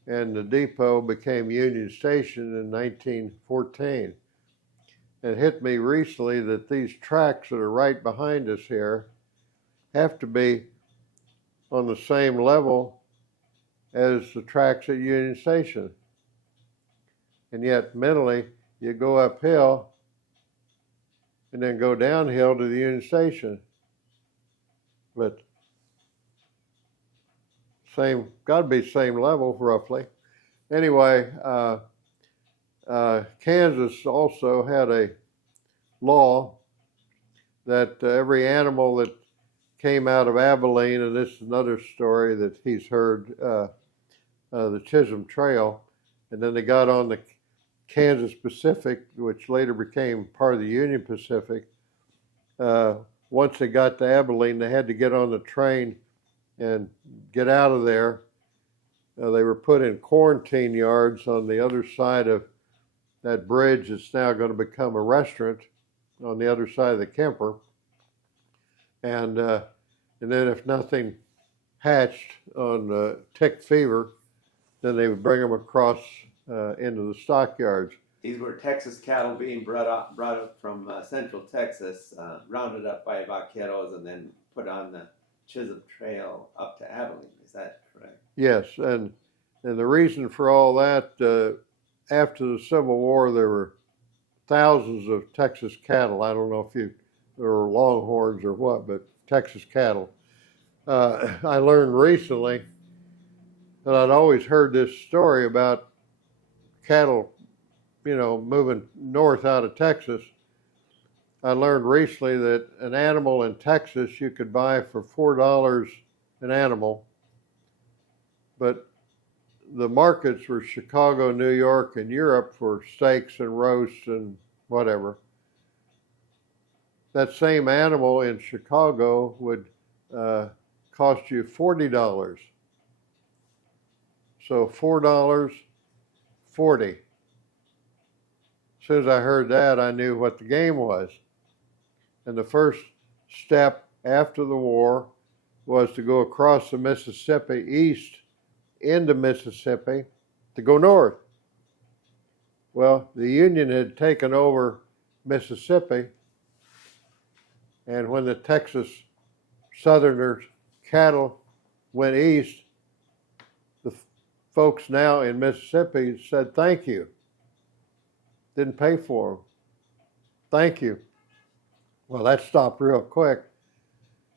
and the depot became Union Station in 1914. It hit me recently that these tracks that are right behind us here have to be on the same level as the tracks at Union Station. And yet mentally, you go uphill and then go downhill to the Union Station. But got to be same level roughly. Anyway, Kansas also had a law that every animal that came out of Abilene, and this is another story that he's heard, the Chisholm Trail, and then they got on the Kansas Pacific, which later became part of the Union Pacific. Once they got to Abilene, they had to get on the train and get out of there. They were put in quarantine yards on the other side of that bridge that's now going to become a restaurant on the other side of the Kemper. And then if nothing hatched on tick fever, then they would bring them across into the stockyards. These were Texas cattle being brought up from central Texas, rounded up by vaqueros, and then put on the Chisholm Trail up to Abilene. Is that correct? Yes, and the reason for all that, after the Civil War, there were thousands of Texas cattle. I don't know if there were longhorns or what, but Texas cattle. I learned recently that I'd always heard this story about cattle, moving north out of Texas. I learned recently that an animal in Texas you could buy for $4 an animal, but the markets were Chicago, New York, and Europe for steaks and roasts and whatever. That same animal in Chicago would cost you $40. So $4, 40. As soon as I heard that, I knew what the game was. And the first step after the war was to go across the Mississippi east into Mississippi to go north. Well, the Union had taken over Mississippi, and when the Texas Southerners' cattle went east, the folks now in Mississippi said, thank you. Didn't pay for them. Thank you. Well, that stopped real quick.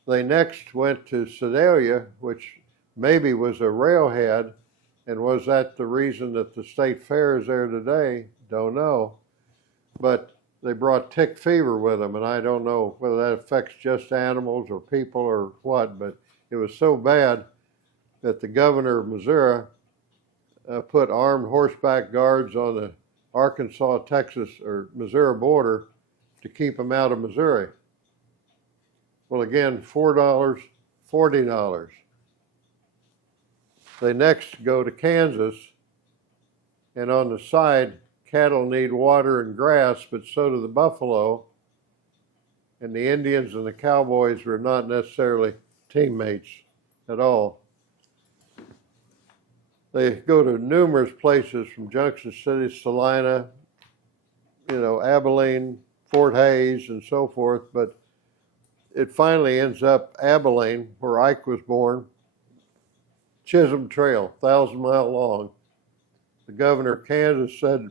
They next went to Sedalia, which maybe was a railhead, and was that the reason that the state fair is there today? Don't know. But they brought tick fever with them, and I don't know whether that affects just animals or people or what, but it was so bad that the governor of Missouri put armed horseback guards on the Arkansas, Texas, or Missouri border to keep them out of Missouri. Well, again, $4, $40. They next go to Kansas, and on the side, cattle need water and grass, but so do the buffalo. And the Indians and the cowboys were not necessarily teammates at all. They go to numerous places from Junction City, Salina, Abilene, Fort Hays, and so forth, but it finally ends up Abilene, where Ike was born. Chisholm Trail, 1,000-mile long. The governor of Kansas said,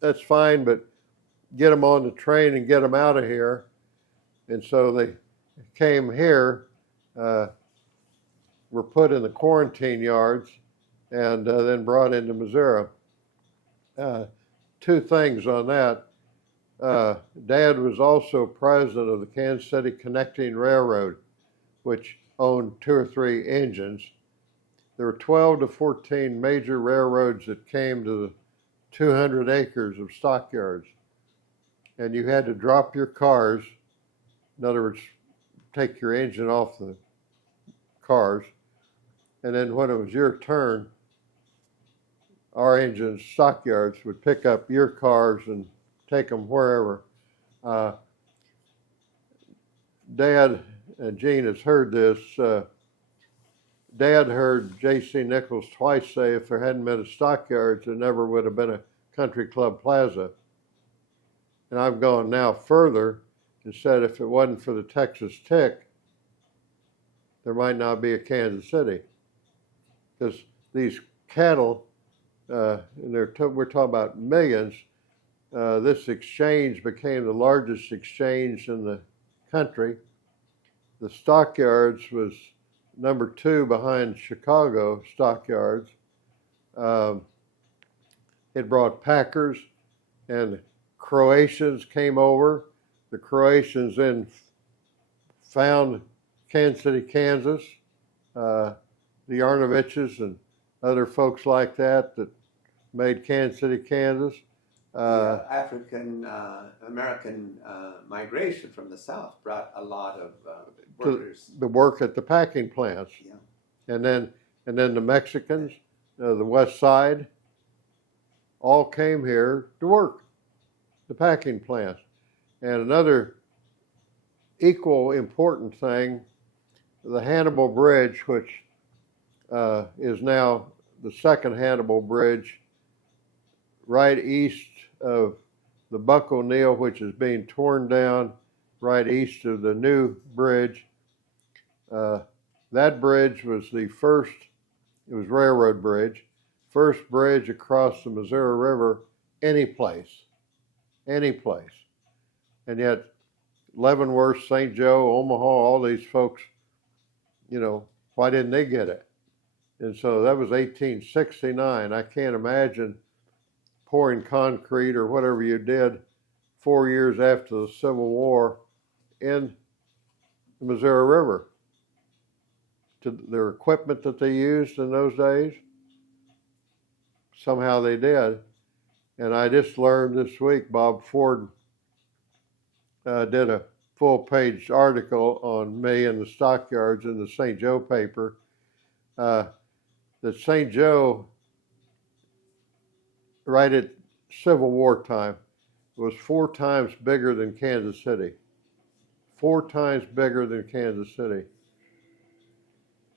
that's fine, but get them on the train and get them out of here. And so they came here, were put in the quarantine yards, and then brought into Missouri. Two things on that. Dad was also president of the Kansas City Connecting Railroad, which owned 2 or 3 engines. There were 12 to 14 major railroads that came to the 200 acres of stockyards. And you had to drop your cars, in other words, take your engine off the cars, and then when it was your turn, our engines, stockyards, would pick up your cars and take them wherever. Dad, and Gene has heard this, Dad heard J.C. Nichols twice say if there hadn't been a stockyards, there never would have been a country club plaza. And I've gone now further and said if it wasn't for the Texas tick, there might not be a Kansas City. Because these cattle, and we're talking about millions, this exchange became the largest exchange in the country. The stockyards was number 2 behind Chicago stockyards. It brought packers, and Croatians came over. The Croatians then found Kansas City, Kansas. The Yarnoviches and other folks like that made Kansas City, Kansas. African American migration from the South brought a lot of workers. The work at the packing plants. Yeah. And then the Mexicans, the West Side, all came here to work, the packing plants. And another equal important thing, the Hannibal Bridge, which is now the second Hannibal Bridge, right east of the Buck O'Neill, which is being torn down, right east of the new bridge. That bridge was the first, it was railroad bridge, first bridge across the Missouri River any place. And yet Leavenworth, St. Joe, Omaha, all these folks, why didn't they get it? And so that was 1869. I can't imagine pouring concrete or whatever you did 4 years after the Civil War in the Missouri River. To their equipment that they used in those days, somehow they did. And I just learned this week, Bob Ford did a full-page article on me and the stockyards in the St. Joe paper. That St. Joe, right at Civil War time, was 4 times bigger than Kansas City. 4 times bigger than Kansas City.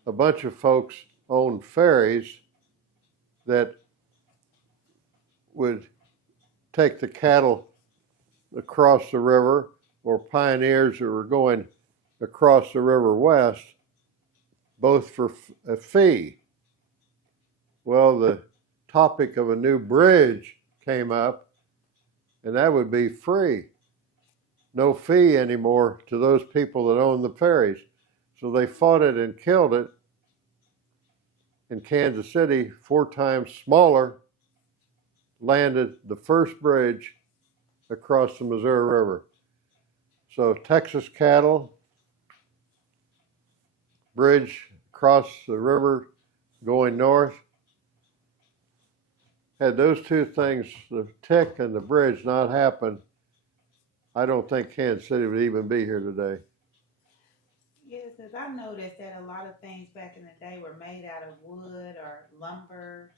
A bunch of folks owned ferries that would take the cattle across the river, or pioneers that were going across the river west, both for a fee. Well, the topic of a new bridge came up, and that would be free. No fee anymore to those people that own the ferries. So they fought it and killed it. In Kansas City, 4 times smaller, landed the first bridge across the Missouri River. So Texas cattle, bridge across the river going north, had those two things, the tick and the bridge, not happened, I don't think Kansas City would even be here today. Yes, because I noticed that a lot of things back in the day were made out of wood or lumber.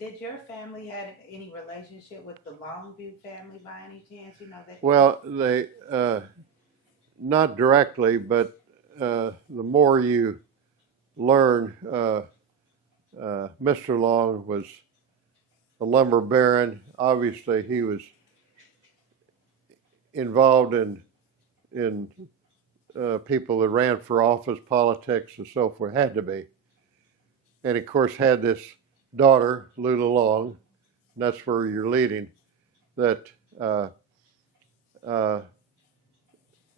Did your family had any relationship with the Longview family by any chance? You know that. Well, they not directly, but the more you learn, Mr. Long was a lumber baron. Obviously, he was involved in people that ran for office, politics, and so forth. Had to be, and of course had this daughter, Lula Long. And that's where you're leading. That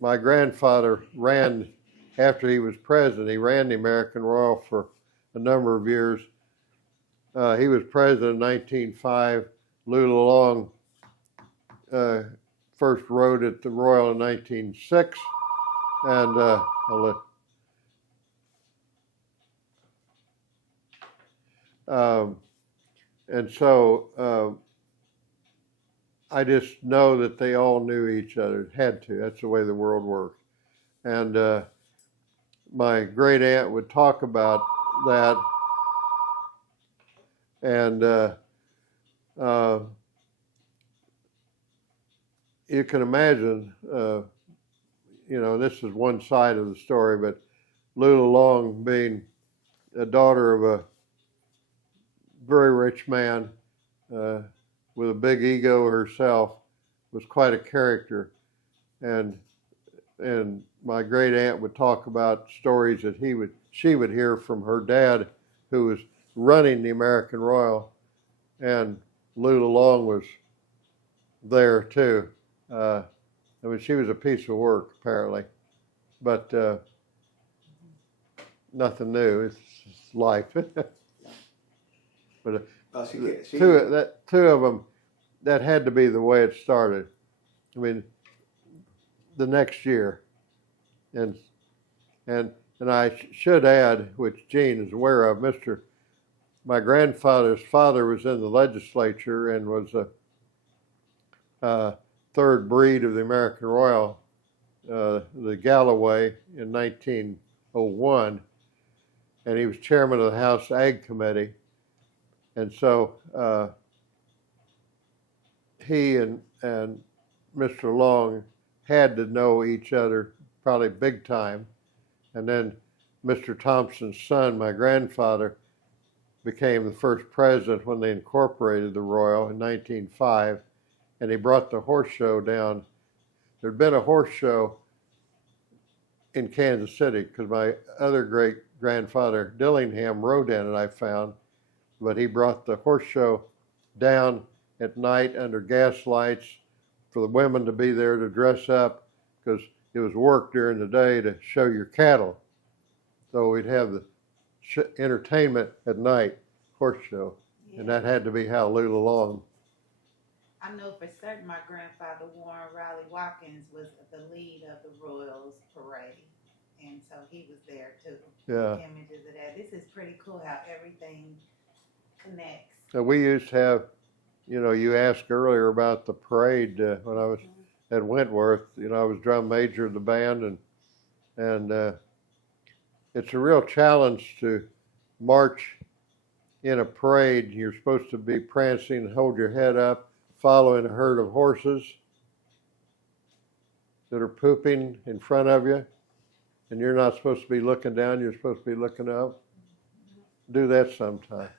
my grandfather ran after he was president. He ran the American Royal for a number of years. He was president in 1905. Lula Long first rode at the Royal in 1906, and so I just know that they all knew each other. Had to. That's the way the world worked. And my great aunt would talk about that, and you can imagine, this is one side of the story, but Lula Long, being a daughter of a very rich man with a big ego herself, was quite a character. And my great aunt would talk about stories that she would hear from her dad, who was running the American Royal, and Lula Long was there too. She was a piece of work, apparently, but nothing new. It's life. But two of them, that had to be the way it started. I mean, the next year, and I should add, which Gene is aware of, my grandfather's father was in the legislature and was a third breed of the American Royal, the Galloway, in 1901, and he was chairman of the House Ag Committee, and so he and Mr. Long had to know each other probably big time, and then Mr. Thompson's son, my grandfather, became the first president when they incorporated the Royal in 1905, and he brought the horse show down. There'd been a horse show in Kansas City because my other great-grandfather, Dillingham, rode in it, I found, but he brought the horse show down at night under gas lights for the women to be there to dress up, because it was work during the day to show your cattle. So we'd have the entertainment at night, horse show, and that had to be how Lula Long. I know for certain my grandfather, Warren Riley Watkins, was the lead of the Royals parade, and so he was there too. Yeah. Images of that. This is pretty cool how everything connects. So we used to have, you asked earlier about the parade when I was at Wentworth. I was drum major of the band, and it's a real challenge to march in a parade. You're supposed to be prancing, hold your head up, following a herd of horses that are pooping in front of you, and you're not supposed to be looking down, you're supposed to be looking up. Do that sometime.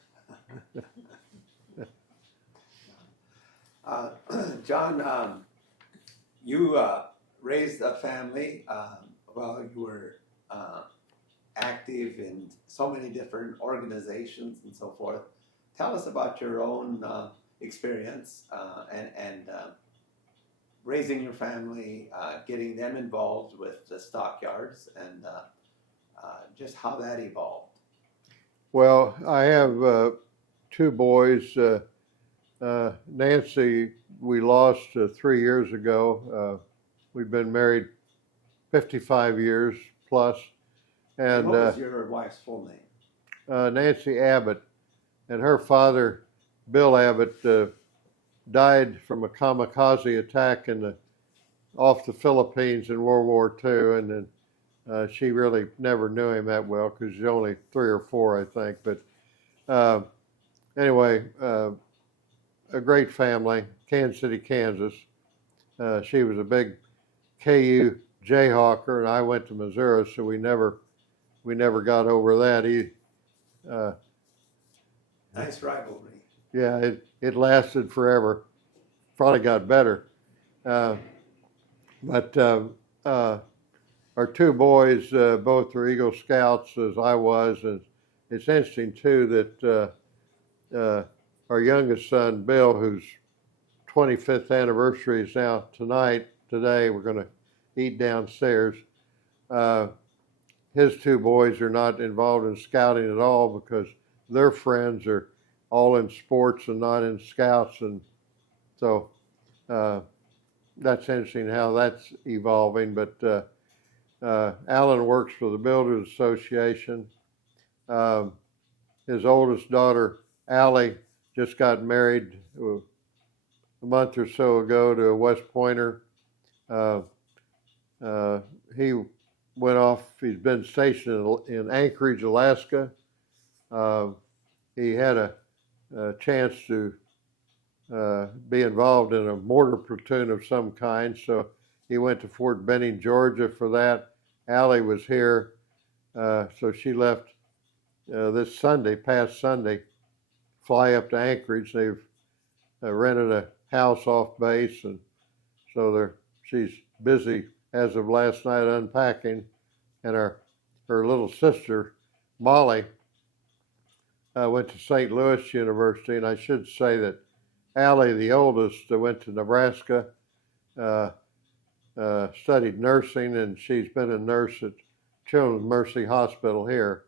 John, you raised a family while you were active in so many different organizations and so forth. Tell us about your own experience and raising your family, getting them involved with the Stockyards, and just how that evolved. Well, I have two boys. Nancy, we lost 3 years ago. We've been married 55 years plus. And what was your wife's full name? Nancy Abbott. and her father, Bill Abbott, died from a kamikaze attack off the Philippines in World War II, and then she really never knew him that well because she's only 3 or 4, I think. But anyway, a great family, Kansas City, Kansas. She was a big KU Jayhawker, and I went to Missouri, so we never got over that. Nice rivalry. Yeah, it lasted forever. Probably got better. But our 2 boys, both are Eagle Scouts as I was, and it's interesting too that our youngest son, Bill, whose 25th anniversary is now today, we're going to eat downstairs. His 2 boys are not involved in scouting at all because their friends are all in sports and not in scouts, and so that's interesting how that's evolving. But Alan works for the Builders Association. His oldest daughter, Allie, just got married a month or so ago to a West Pointer. He went off, he's been stationed in Anchorage, Alaska. He had a chance to be involved in a mortar platoon of some kind, so he went to Fort Benning, Georgia for that. Allie was here, so she left this Sunday, past Sunday, fly up to Anchorage. They've rented a house off base, and so she's busy as of last night unpacking. And her little sister, Molly, went to St. Louis University, and I should say that Allie, the oldest, went to Nebraska, studied nursing, and she's been a nurse at Children's Mercy Hospital here.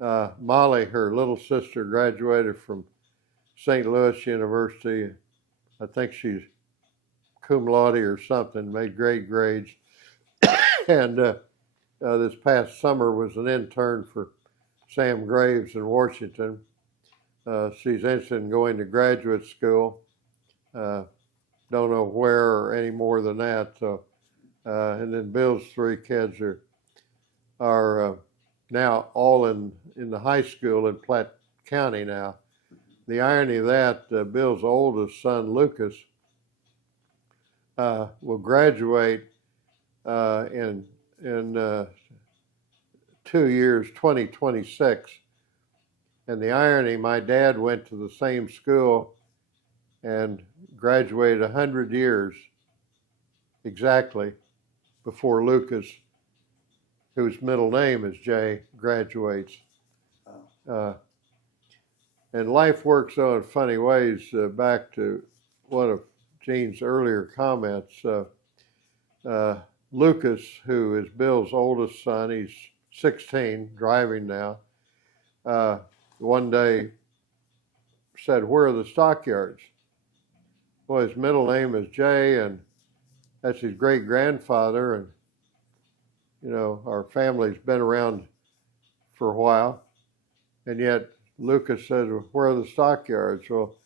Molly, her little sister, graduated from St. Louis University. I think she's cum laude or something, made great grades. And this past summer was an intern for Sam Graves in Washington. She's interested in going to graduate school. Don't know where or any more than that. So, and then Bill's 3 kids are now all in the high school in Platte County now. The irony of that, Bill's oldest son, Lucas, will graduate in 2 years, 2026. And the irony, my dad went to the same school and graduated 100 years exactly before Lucas, whose middle name is Jay, graduates. And life works out in funny ways. Back to one of Gene's earlier comments, Lucas, who is Bill's oldest son, he's 16, driving now, one day said, "Where are the Stockyards?" Well, his middle name is Jay, and that's his great-grandfather, and, you know, our family's been around for a while, and yet Lucas said, "Where are the Stockyards?" Well,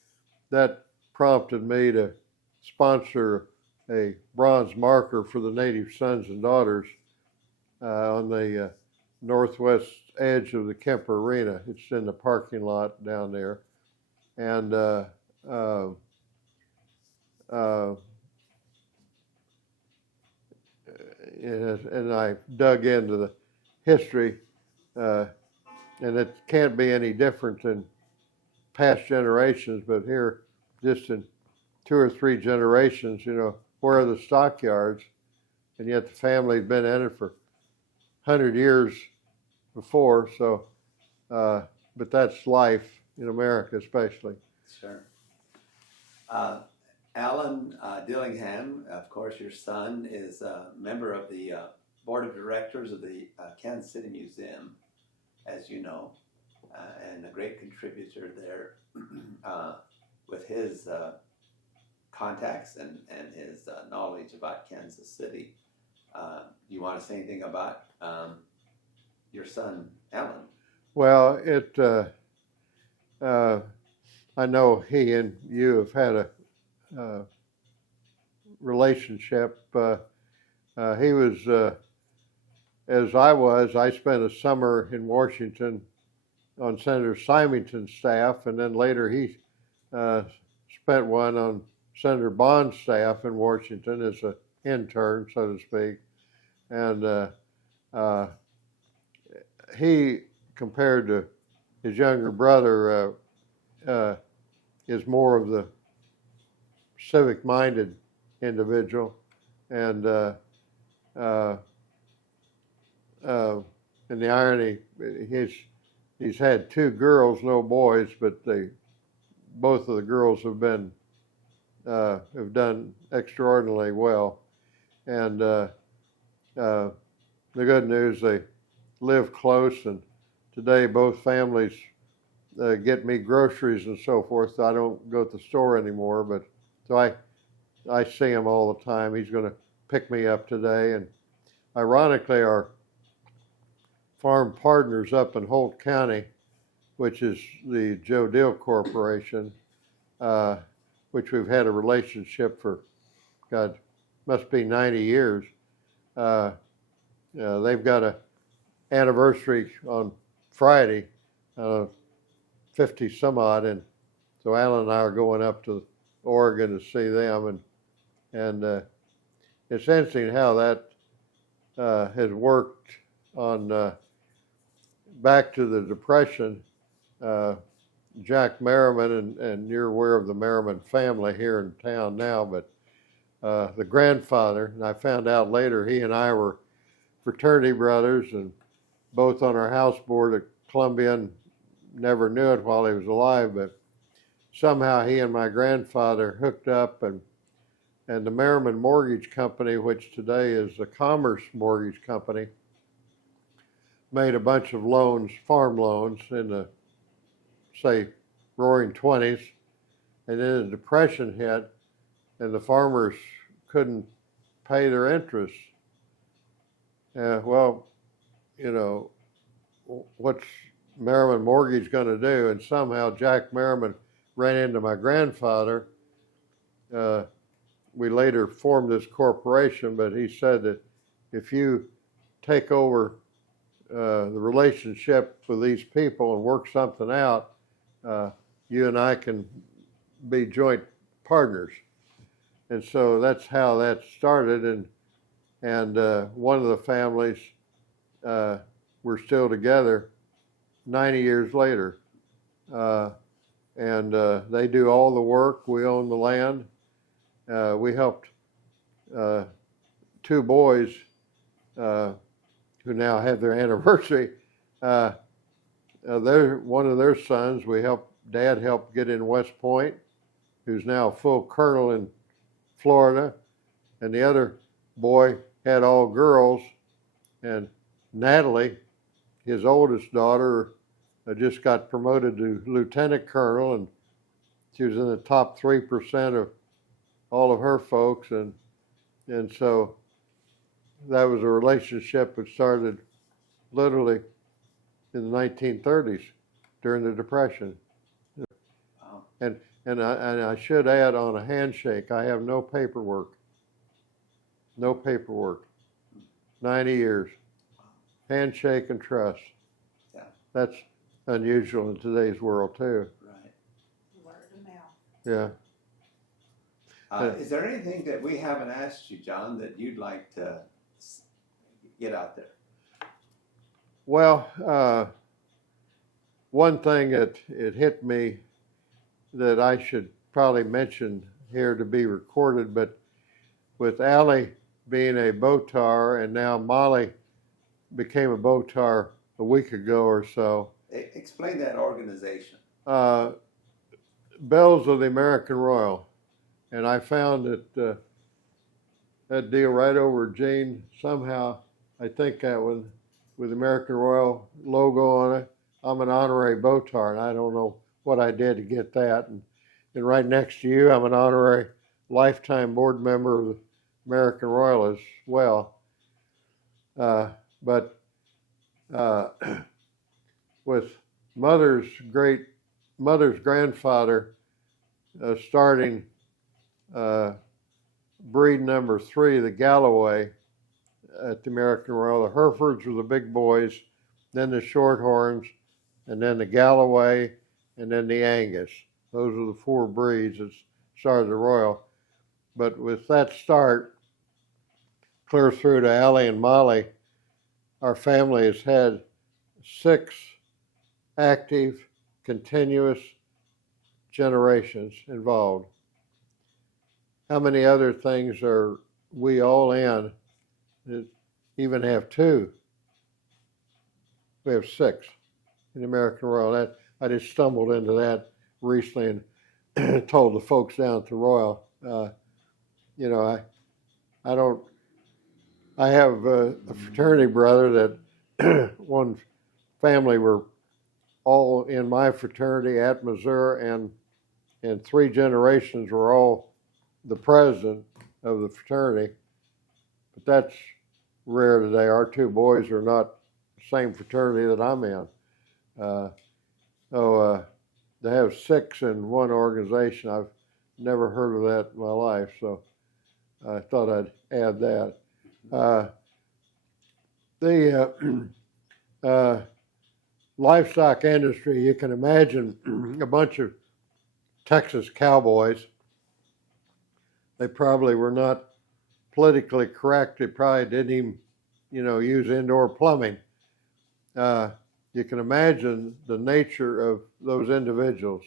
that prompted me to sponsor a bronze marker for the Native Sons and Daughters on the northwest edge of the Kemper Arena. It's in the parking lot down there. And and I dug into the history, and it can't be any different than past generations, but here, just in 2 or 3 generations, you know, where are the Stockyards? And yet the family's been in it for 100 years before, so, but that's life in America especially. Sure. Alan Dillingham, of course, your son, is a member of the board of directors of the Kansas City Museum, as you know, and a great contributor there with his contacts and his knowledge about Kansas City. Do you want to say anything about your son, Alan? Well, I know he and you have had a relationship. He was, as I spent a summer in Washington on Senator Symington's staff, and then later he spent one on Senator Bond's staff in Washington as an intern, so to speak. And he, compared to his younger brother, is more of the civic-minded individual, and the irony, he's had two girls, no boys, but both of the girls have done extraordinarily well, and the good news, they live close, and today both families get me groceries and so forth. So I don't go to the store anymore, but so I see him all the time. He's going to pick me up today, and ironically, our farm partners up in Holt County, which is the Joe Dill Corporation, which we've had a relationship for, God, must be 90 years. They've got an anniversary on Friday, 50 some odd, and so Alan and I are going up to Oregon to see them, and it's interesting how that has worked on back to the Depression. Jack Merriman, and you're aware of the Merriman family here in town now, but the grandfather, and I found out later he and I were fraternity brothers, and both on our house board at Columbia, and never knew it while he was alive, but somehow he and my grandfather hooked up, and the Merriman Mortgage Company, which today is the Commerce Mortgage Company, made a bunch of loans, farm loans, in the, say, roaring 20s, and then the Depression hit, and the farmers couldn't pay their interest. Well, you know, what's Merriman Mortgage going to do? And somehow Jack Merriman ran into my grandfather. We later formed this corporation, but he said that if you take over the relationship with these people and work something out, you and I can be joint partners. And so that's how that started, and one of the families, we're still together 90 years later, and they do all the work. We own the land. We helped two boys who now have their anniversary. One of their sons, Dad helped get in West Point, who's now a full colonel in Florida, and the other boy had all girls, and Natalie, his oldest daughter, just got promoted to lieutenant colonel, and she was in the top 3% of all of her folks, and so that was a relationship that started literally in the 1930s during the Depression. Wow. And I should add, on a handshake, I have no paperwork. No paperwork. 90 years. Handshake and trust. Yeah. That's unusual in today's world too. Right. Word of mouth. Yeah. Is there anything that we haven't asked you, John, that you'd like to get out there? Well, one thing that it hit me that I should probably mention here to be recorded, but with Allie being a BOTAR, and now Molly became a BOTAR a week ago or so. Explain that organization. Bells of the American Royal. And I found that that deal right over Gene, somehow, I think that one with the American Royal logo on it. I'm an honorary BOTAR, and I don't know what I did to get that. And right next to you, I'm an honorary lifetime board member of the American Royal as well. But with Mother's great mother's grandfather starting breed number 3, the Galloway, at the American Royal. The Herefords were the big boys, then the Shorthorns, and then the Galloway, and then the Angus. Those were the 4 breeds that started the Royal. But with that start, clear through to Allie and Molly, our family has had 6 active, continuous generations involved. How many other things are we all in that even have 2? We have 6 in the American Royal. I just stumbled into that recently and told the folks down at the Royal, I have a fraternity brother that one family were all in my fraternity at Missouri, and 3 generations were all the president of the fraternity. But that's rare today. Our 2 boys are not the same fraternity that I'm in. To have 6 in one organization, I've never heard of that in my life, so I thought I'd add that. The livestock industry, you can imagine a bunch of Texas cowboys. They probably were not politically correct. They probably didn't even, use indoor plumbing. You can imagine the nature of those individuals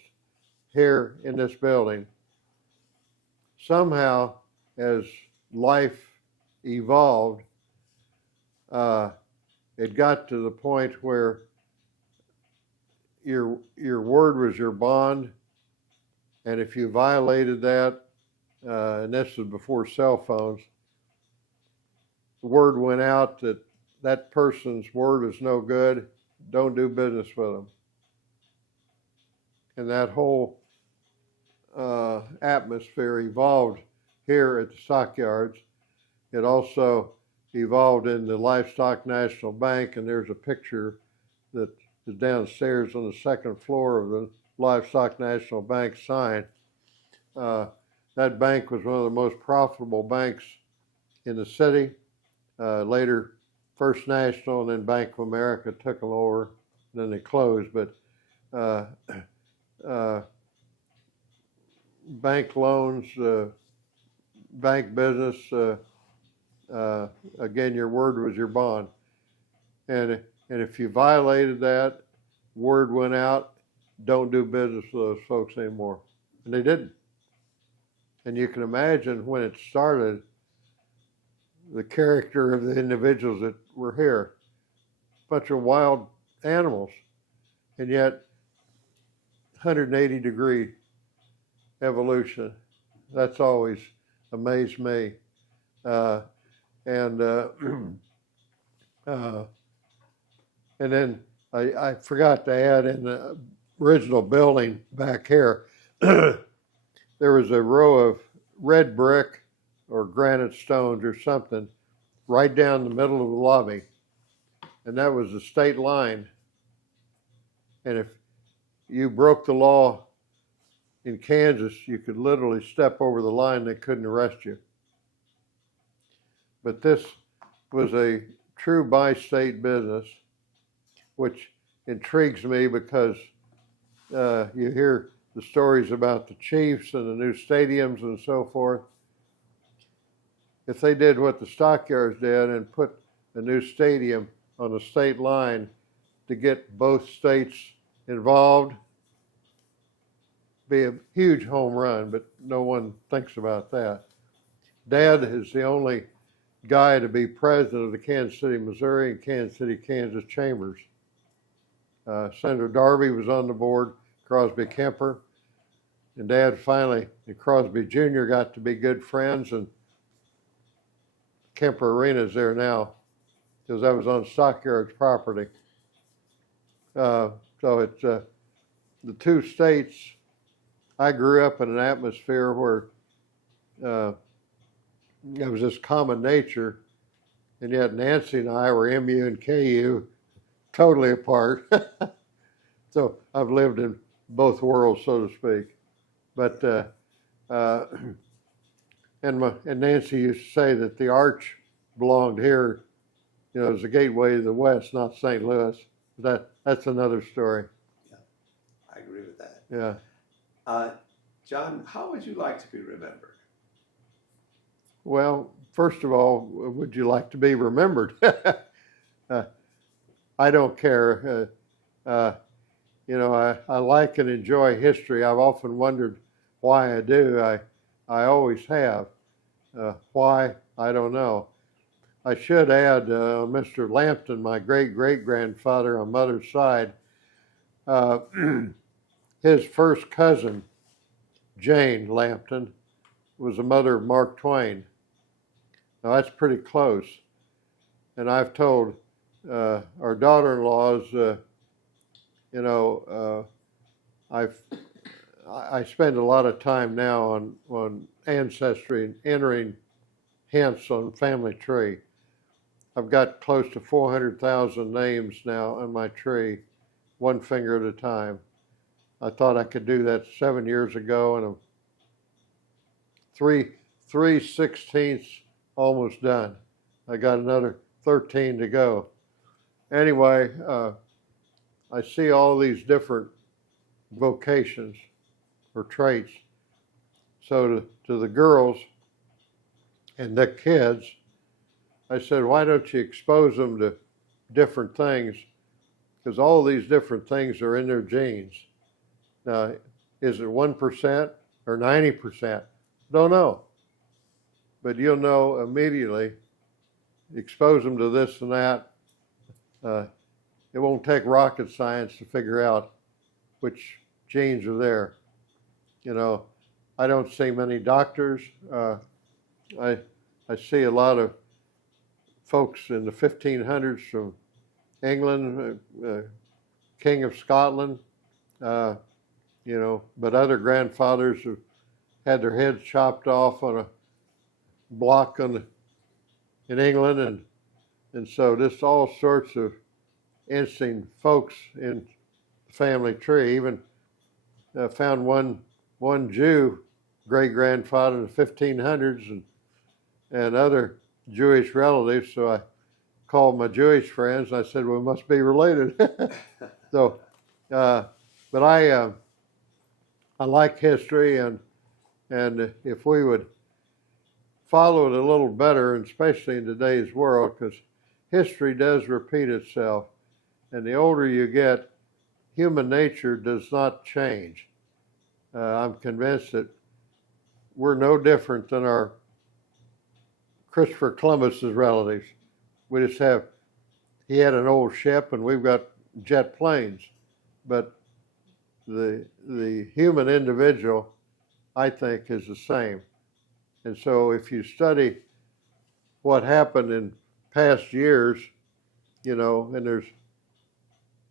here in this building. Somehow, as life evolved, it got to the point where your word was your bond, and if you violated that, and this was before cell phones, the word went out that that person's word is no good, don't do business with them. And that whole atmosphere evolved here at the Stockyards. It also evolved in the Livestock National Bank, and there's a picture that is downstairs on the 2nd floor of the Livestock National Bank sign. That bank was one of the most profitable banks in the city. Later, First National and then Bank of America took them over, and then they closed. But bank loans, bank business, again, your word was your bond. And if you violated that, word went out, don't do business with those folks anymore. And they didn't. And you can imagine when it started, the character of the individuals that were here. A bunch of wild animals. And yet, 180-degree evolution. That's always amazed me. And then I forgot to add, in the original building back here, there was a row of red brick or granite stones or something right down the middle of the lobby. And that was the state line. And if you broke the law in Kansas, you could literally step over the line, they couldn't arrest you. But this was a true bi-state business, which intrigues me because you hear the stories about the Chiefs and the new stadiums and so forth. If they did what the Stockyards did and put a new stadium on the state line to get both states involved, be a huge home run, but no one thinks about that. Dad is the only guy to be president of the Kansas City, Missouri and Kansas City, Kansas chambers. Senator Darby was on the board, Crosby Kemper, and Dad finally, and Crosby Jr. got to be good friends, and Kemper Arena is there now because that was on Stockyard's property. So it's the 2 states. I grew up in an atmosphere where it was this common nature, and yet Nancy and I were MU and KU, totally apart. So I've lived in both worlds, so to speak. But and Nancy used to say that the arch belonged here, you know, as the gateway to the West, not St. Louis. That's another story. Yeah, I agree with that. Yeah. John, how would you like to be remembered? Well, first of all, would you like to be remembered? I don't care. You know, I like and enjoy history. I've often wondered why I do. I always have. Why? I don't know. I should add, Mr. Lampton, my great-great-grandfather on mother's side, his first cousin, Jane Lampton, was the mother of Mark Twain. Now that's pretty close. And I've told our daughter-in-laws, you know, I spend a lot of time now on ancestry and entering hints on family tree. I've got close to 400,000 names now on my tree, one finger at a time. I thought I could do that 7 years ago, and I'm 3/16 almost done. I got another 13 to go. Anyway, I see all these different vocations or traits. So to the girls and the kids, I said, why don't you expose them to different things? Because all these different things are in their genes. Now, is it 1% or 90%? Don't know. But you'll know immediately. Expose them to this and that. It won't take rocket science to figure out which genes are there. You know, I don't see many doctors. I see a lot of folks in the 1500s from England, King of Scotland, you know, but other grandfathers have had their heads chopped off on a block in England, and so just all sorts of interesting folks in the family tree. Even found one Jew great-grandfather in the 1500s and other Jewish relatives. So I called my Jewish friends and I said, we must be related. So, but I like history, and if we would follow it a little better, and especially in today's world, because history does repeat itself, and the older you get, human nature does not change. I'm convinced that we're no different than our Christopher Columbus's relatives. We just have, he had an old ship and we've got jet planes, but the human individual, I think, is the same. And so if you study what happened in past years, you know, and there's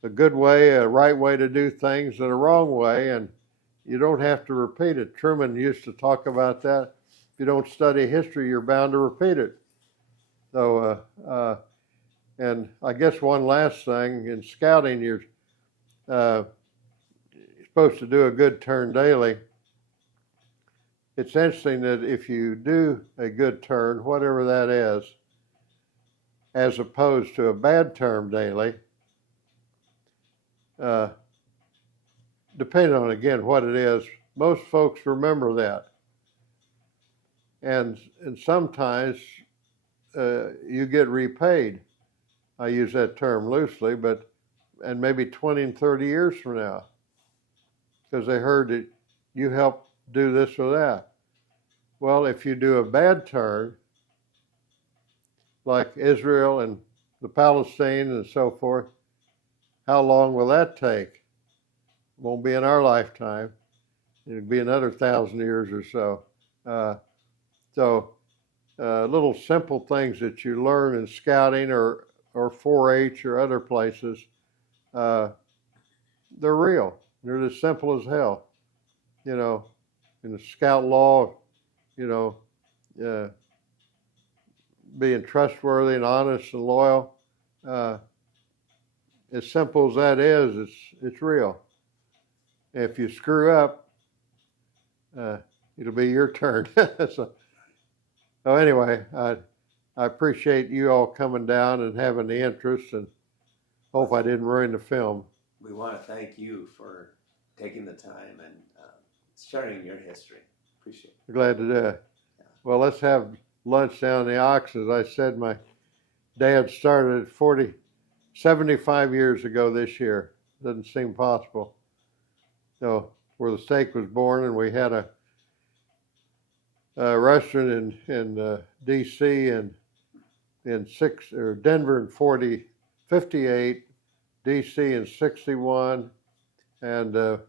a good way, a right way to do things, and a wrong way, and you don't have to repeat it. Truman used to talk about that. If you don't study history, you're bound to repeat it. So, and I guess one last thing, in scouting, you're supposed to do a good turn daily. It's interesting that if you do a good turn, whatever that is, as opposed to a bad turn daily, depending on, again, what it is, most folks remember that. And sometimes you get repaid. I use that term loosely, but, and maybe 20 and 30 years from now, because they heard that you helped do this or that. Well, if you do a bad turn, like Israel and the Palestine and so forth, how long will that take? Won't be in our lifetime. It'll be another 1,000 years or so. Little simple things that you learn in scouting or 4-H or other places, they're real. They're as simple as hell. You know, in the scout law, you know, being trustworthy and honest and loyal, as simple as that is, it's real. If you screw up, it'll be your turn. So anyway, I appreciate you all coming down and having the interest, and hope I didn't ruin the film. We want to thank you for taking the time and sharing your history. Appreciate it. Glad to do it. Well, let's have lunch down in the Ox. As I said, my dad started 75 years ago this year. Doesn't seem possible. So, where the steak was born, and we had a restaurant in D.C. and in Denver in 58, D.C. in 61, and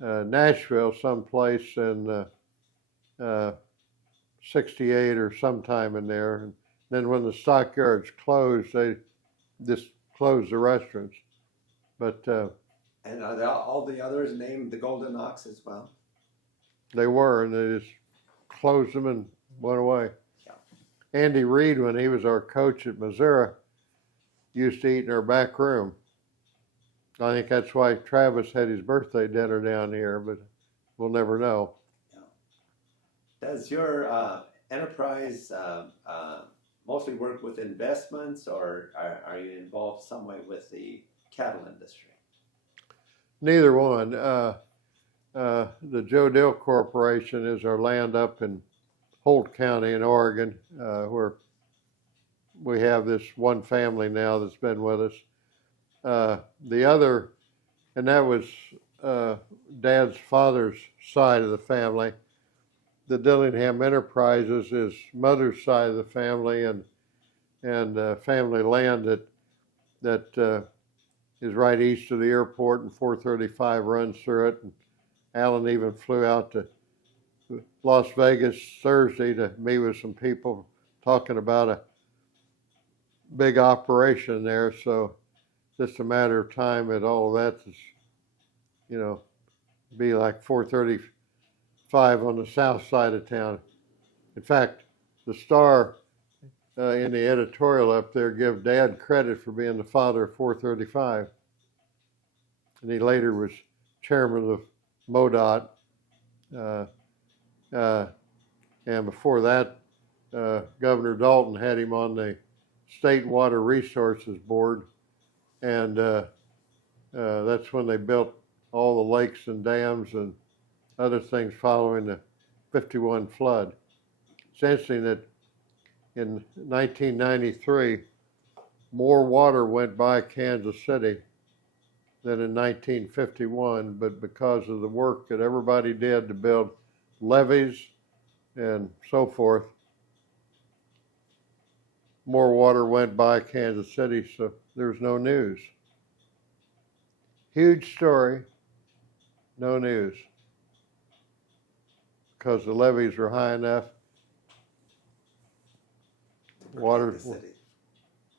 Nashville someplace in 68 or sometime in there. And then when the Stockyards closed, they just closed the restaurants. But and are all the others named the Golden Ox as well? they were, and they just closed them and went away. Yeah. Andy Reid, when he was our coach at Missouri, used to eat in our back room. I think that's why Travis had his birthday dinner down here, but we'll never know. Yeah. Does your enterprise mostly work with investments, or are you involved some way with the cattle industry? Neither one. The Joe Dill Corporation is our land up in Holt County in Oregon, where we have this one family now that's been with us. The other, and that was Dad's father's side of the family. The Dillingham Enterprises is mother's side of the family, and family land that is right east of the airport, and 435 runs through it. And Alan even flew out to Las Vegas Thursday to meet with some people talking about a big operation there. So just a matter of time that all of that is, be like 435 on the south side of town. In fact, the Star in the editorial up there give Dad credit for being the father of 435. And he later was chairman of MoDOT. And before that, Governor Dalton had him on the State Water Resources Board. And that's when they built all the lakes and dams and other things following the 51 flood. It's interesting that in 1993, more water went by Kansas City than in 1951, but because of the work that everybody did to build levees and so forth, more water went by Kansas City, so there's no news. Huge story, no news. Because the levees were high enough. Water,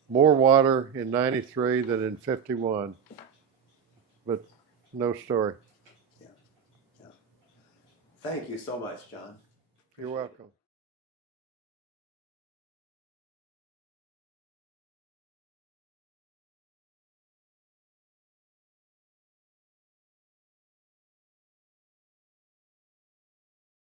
more water in 93 than in 51, but no story. Yeah. Thank you so much, John. You're welcome.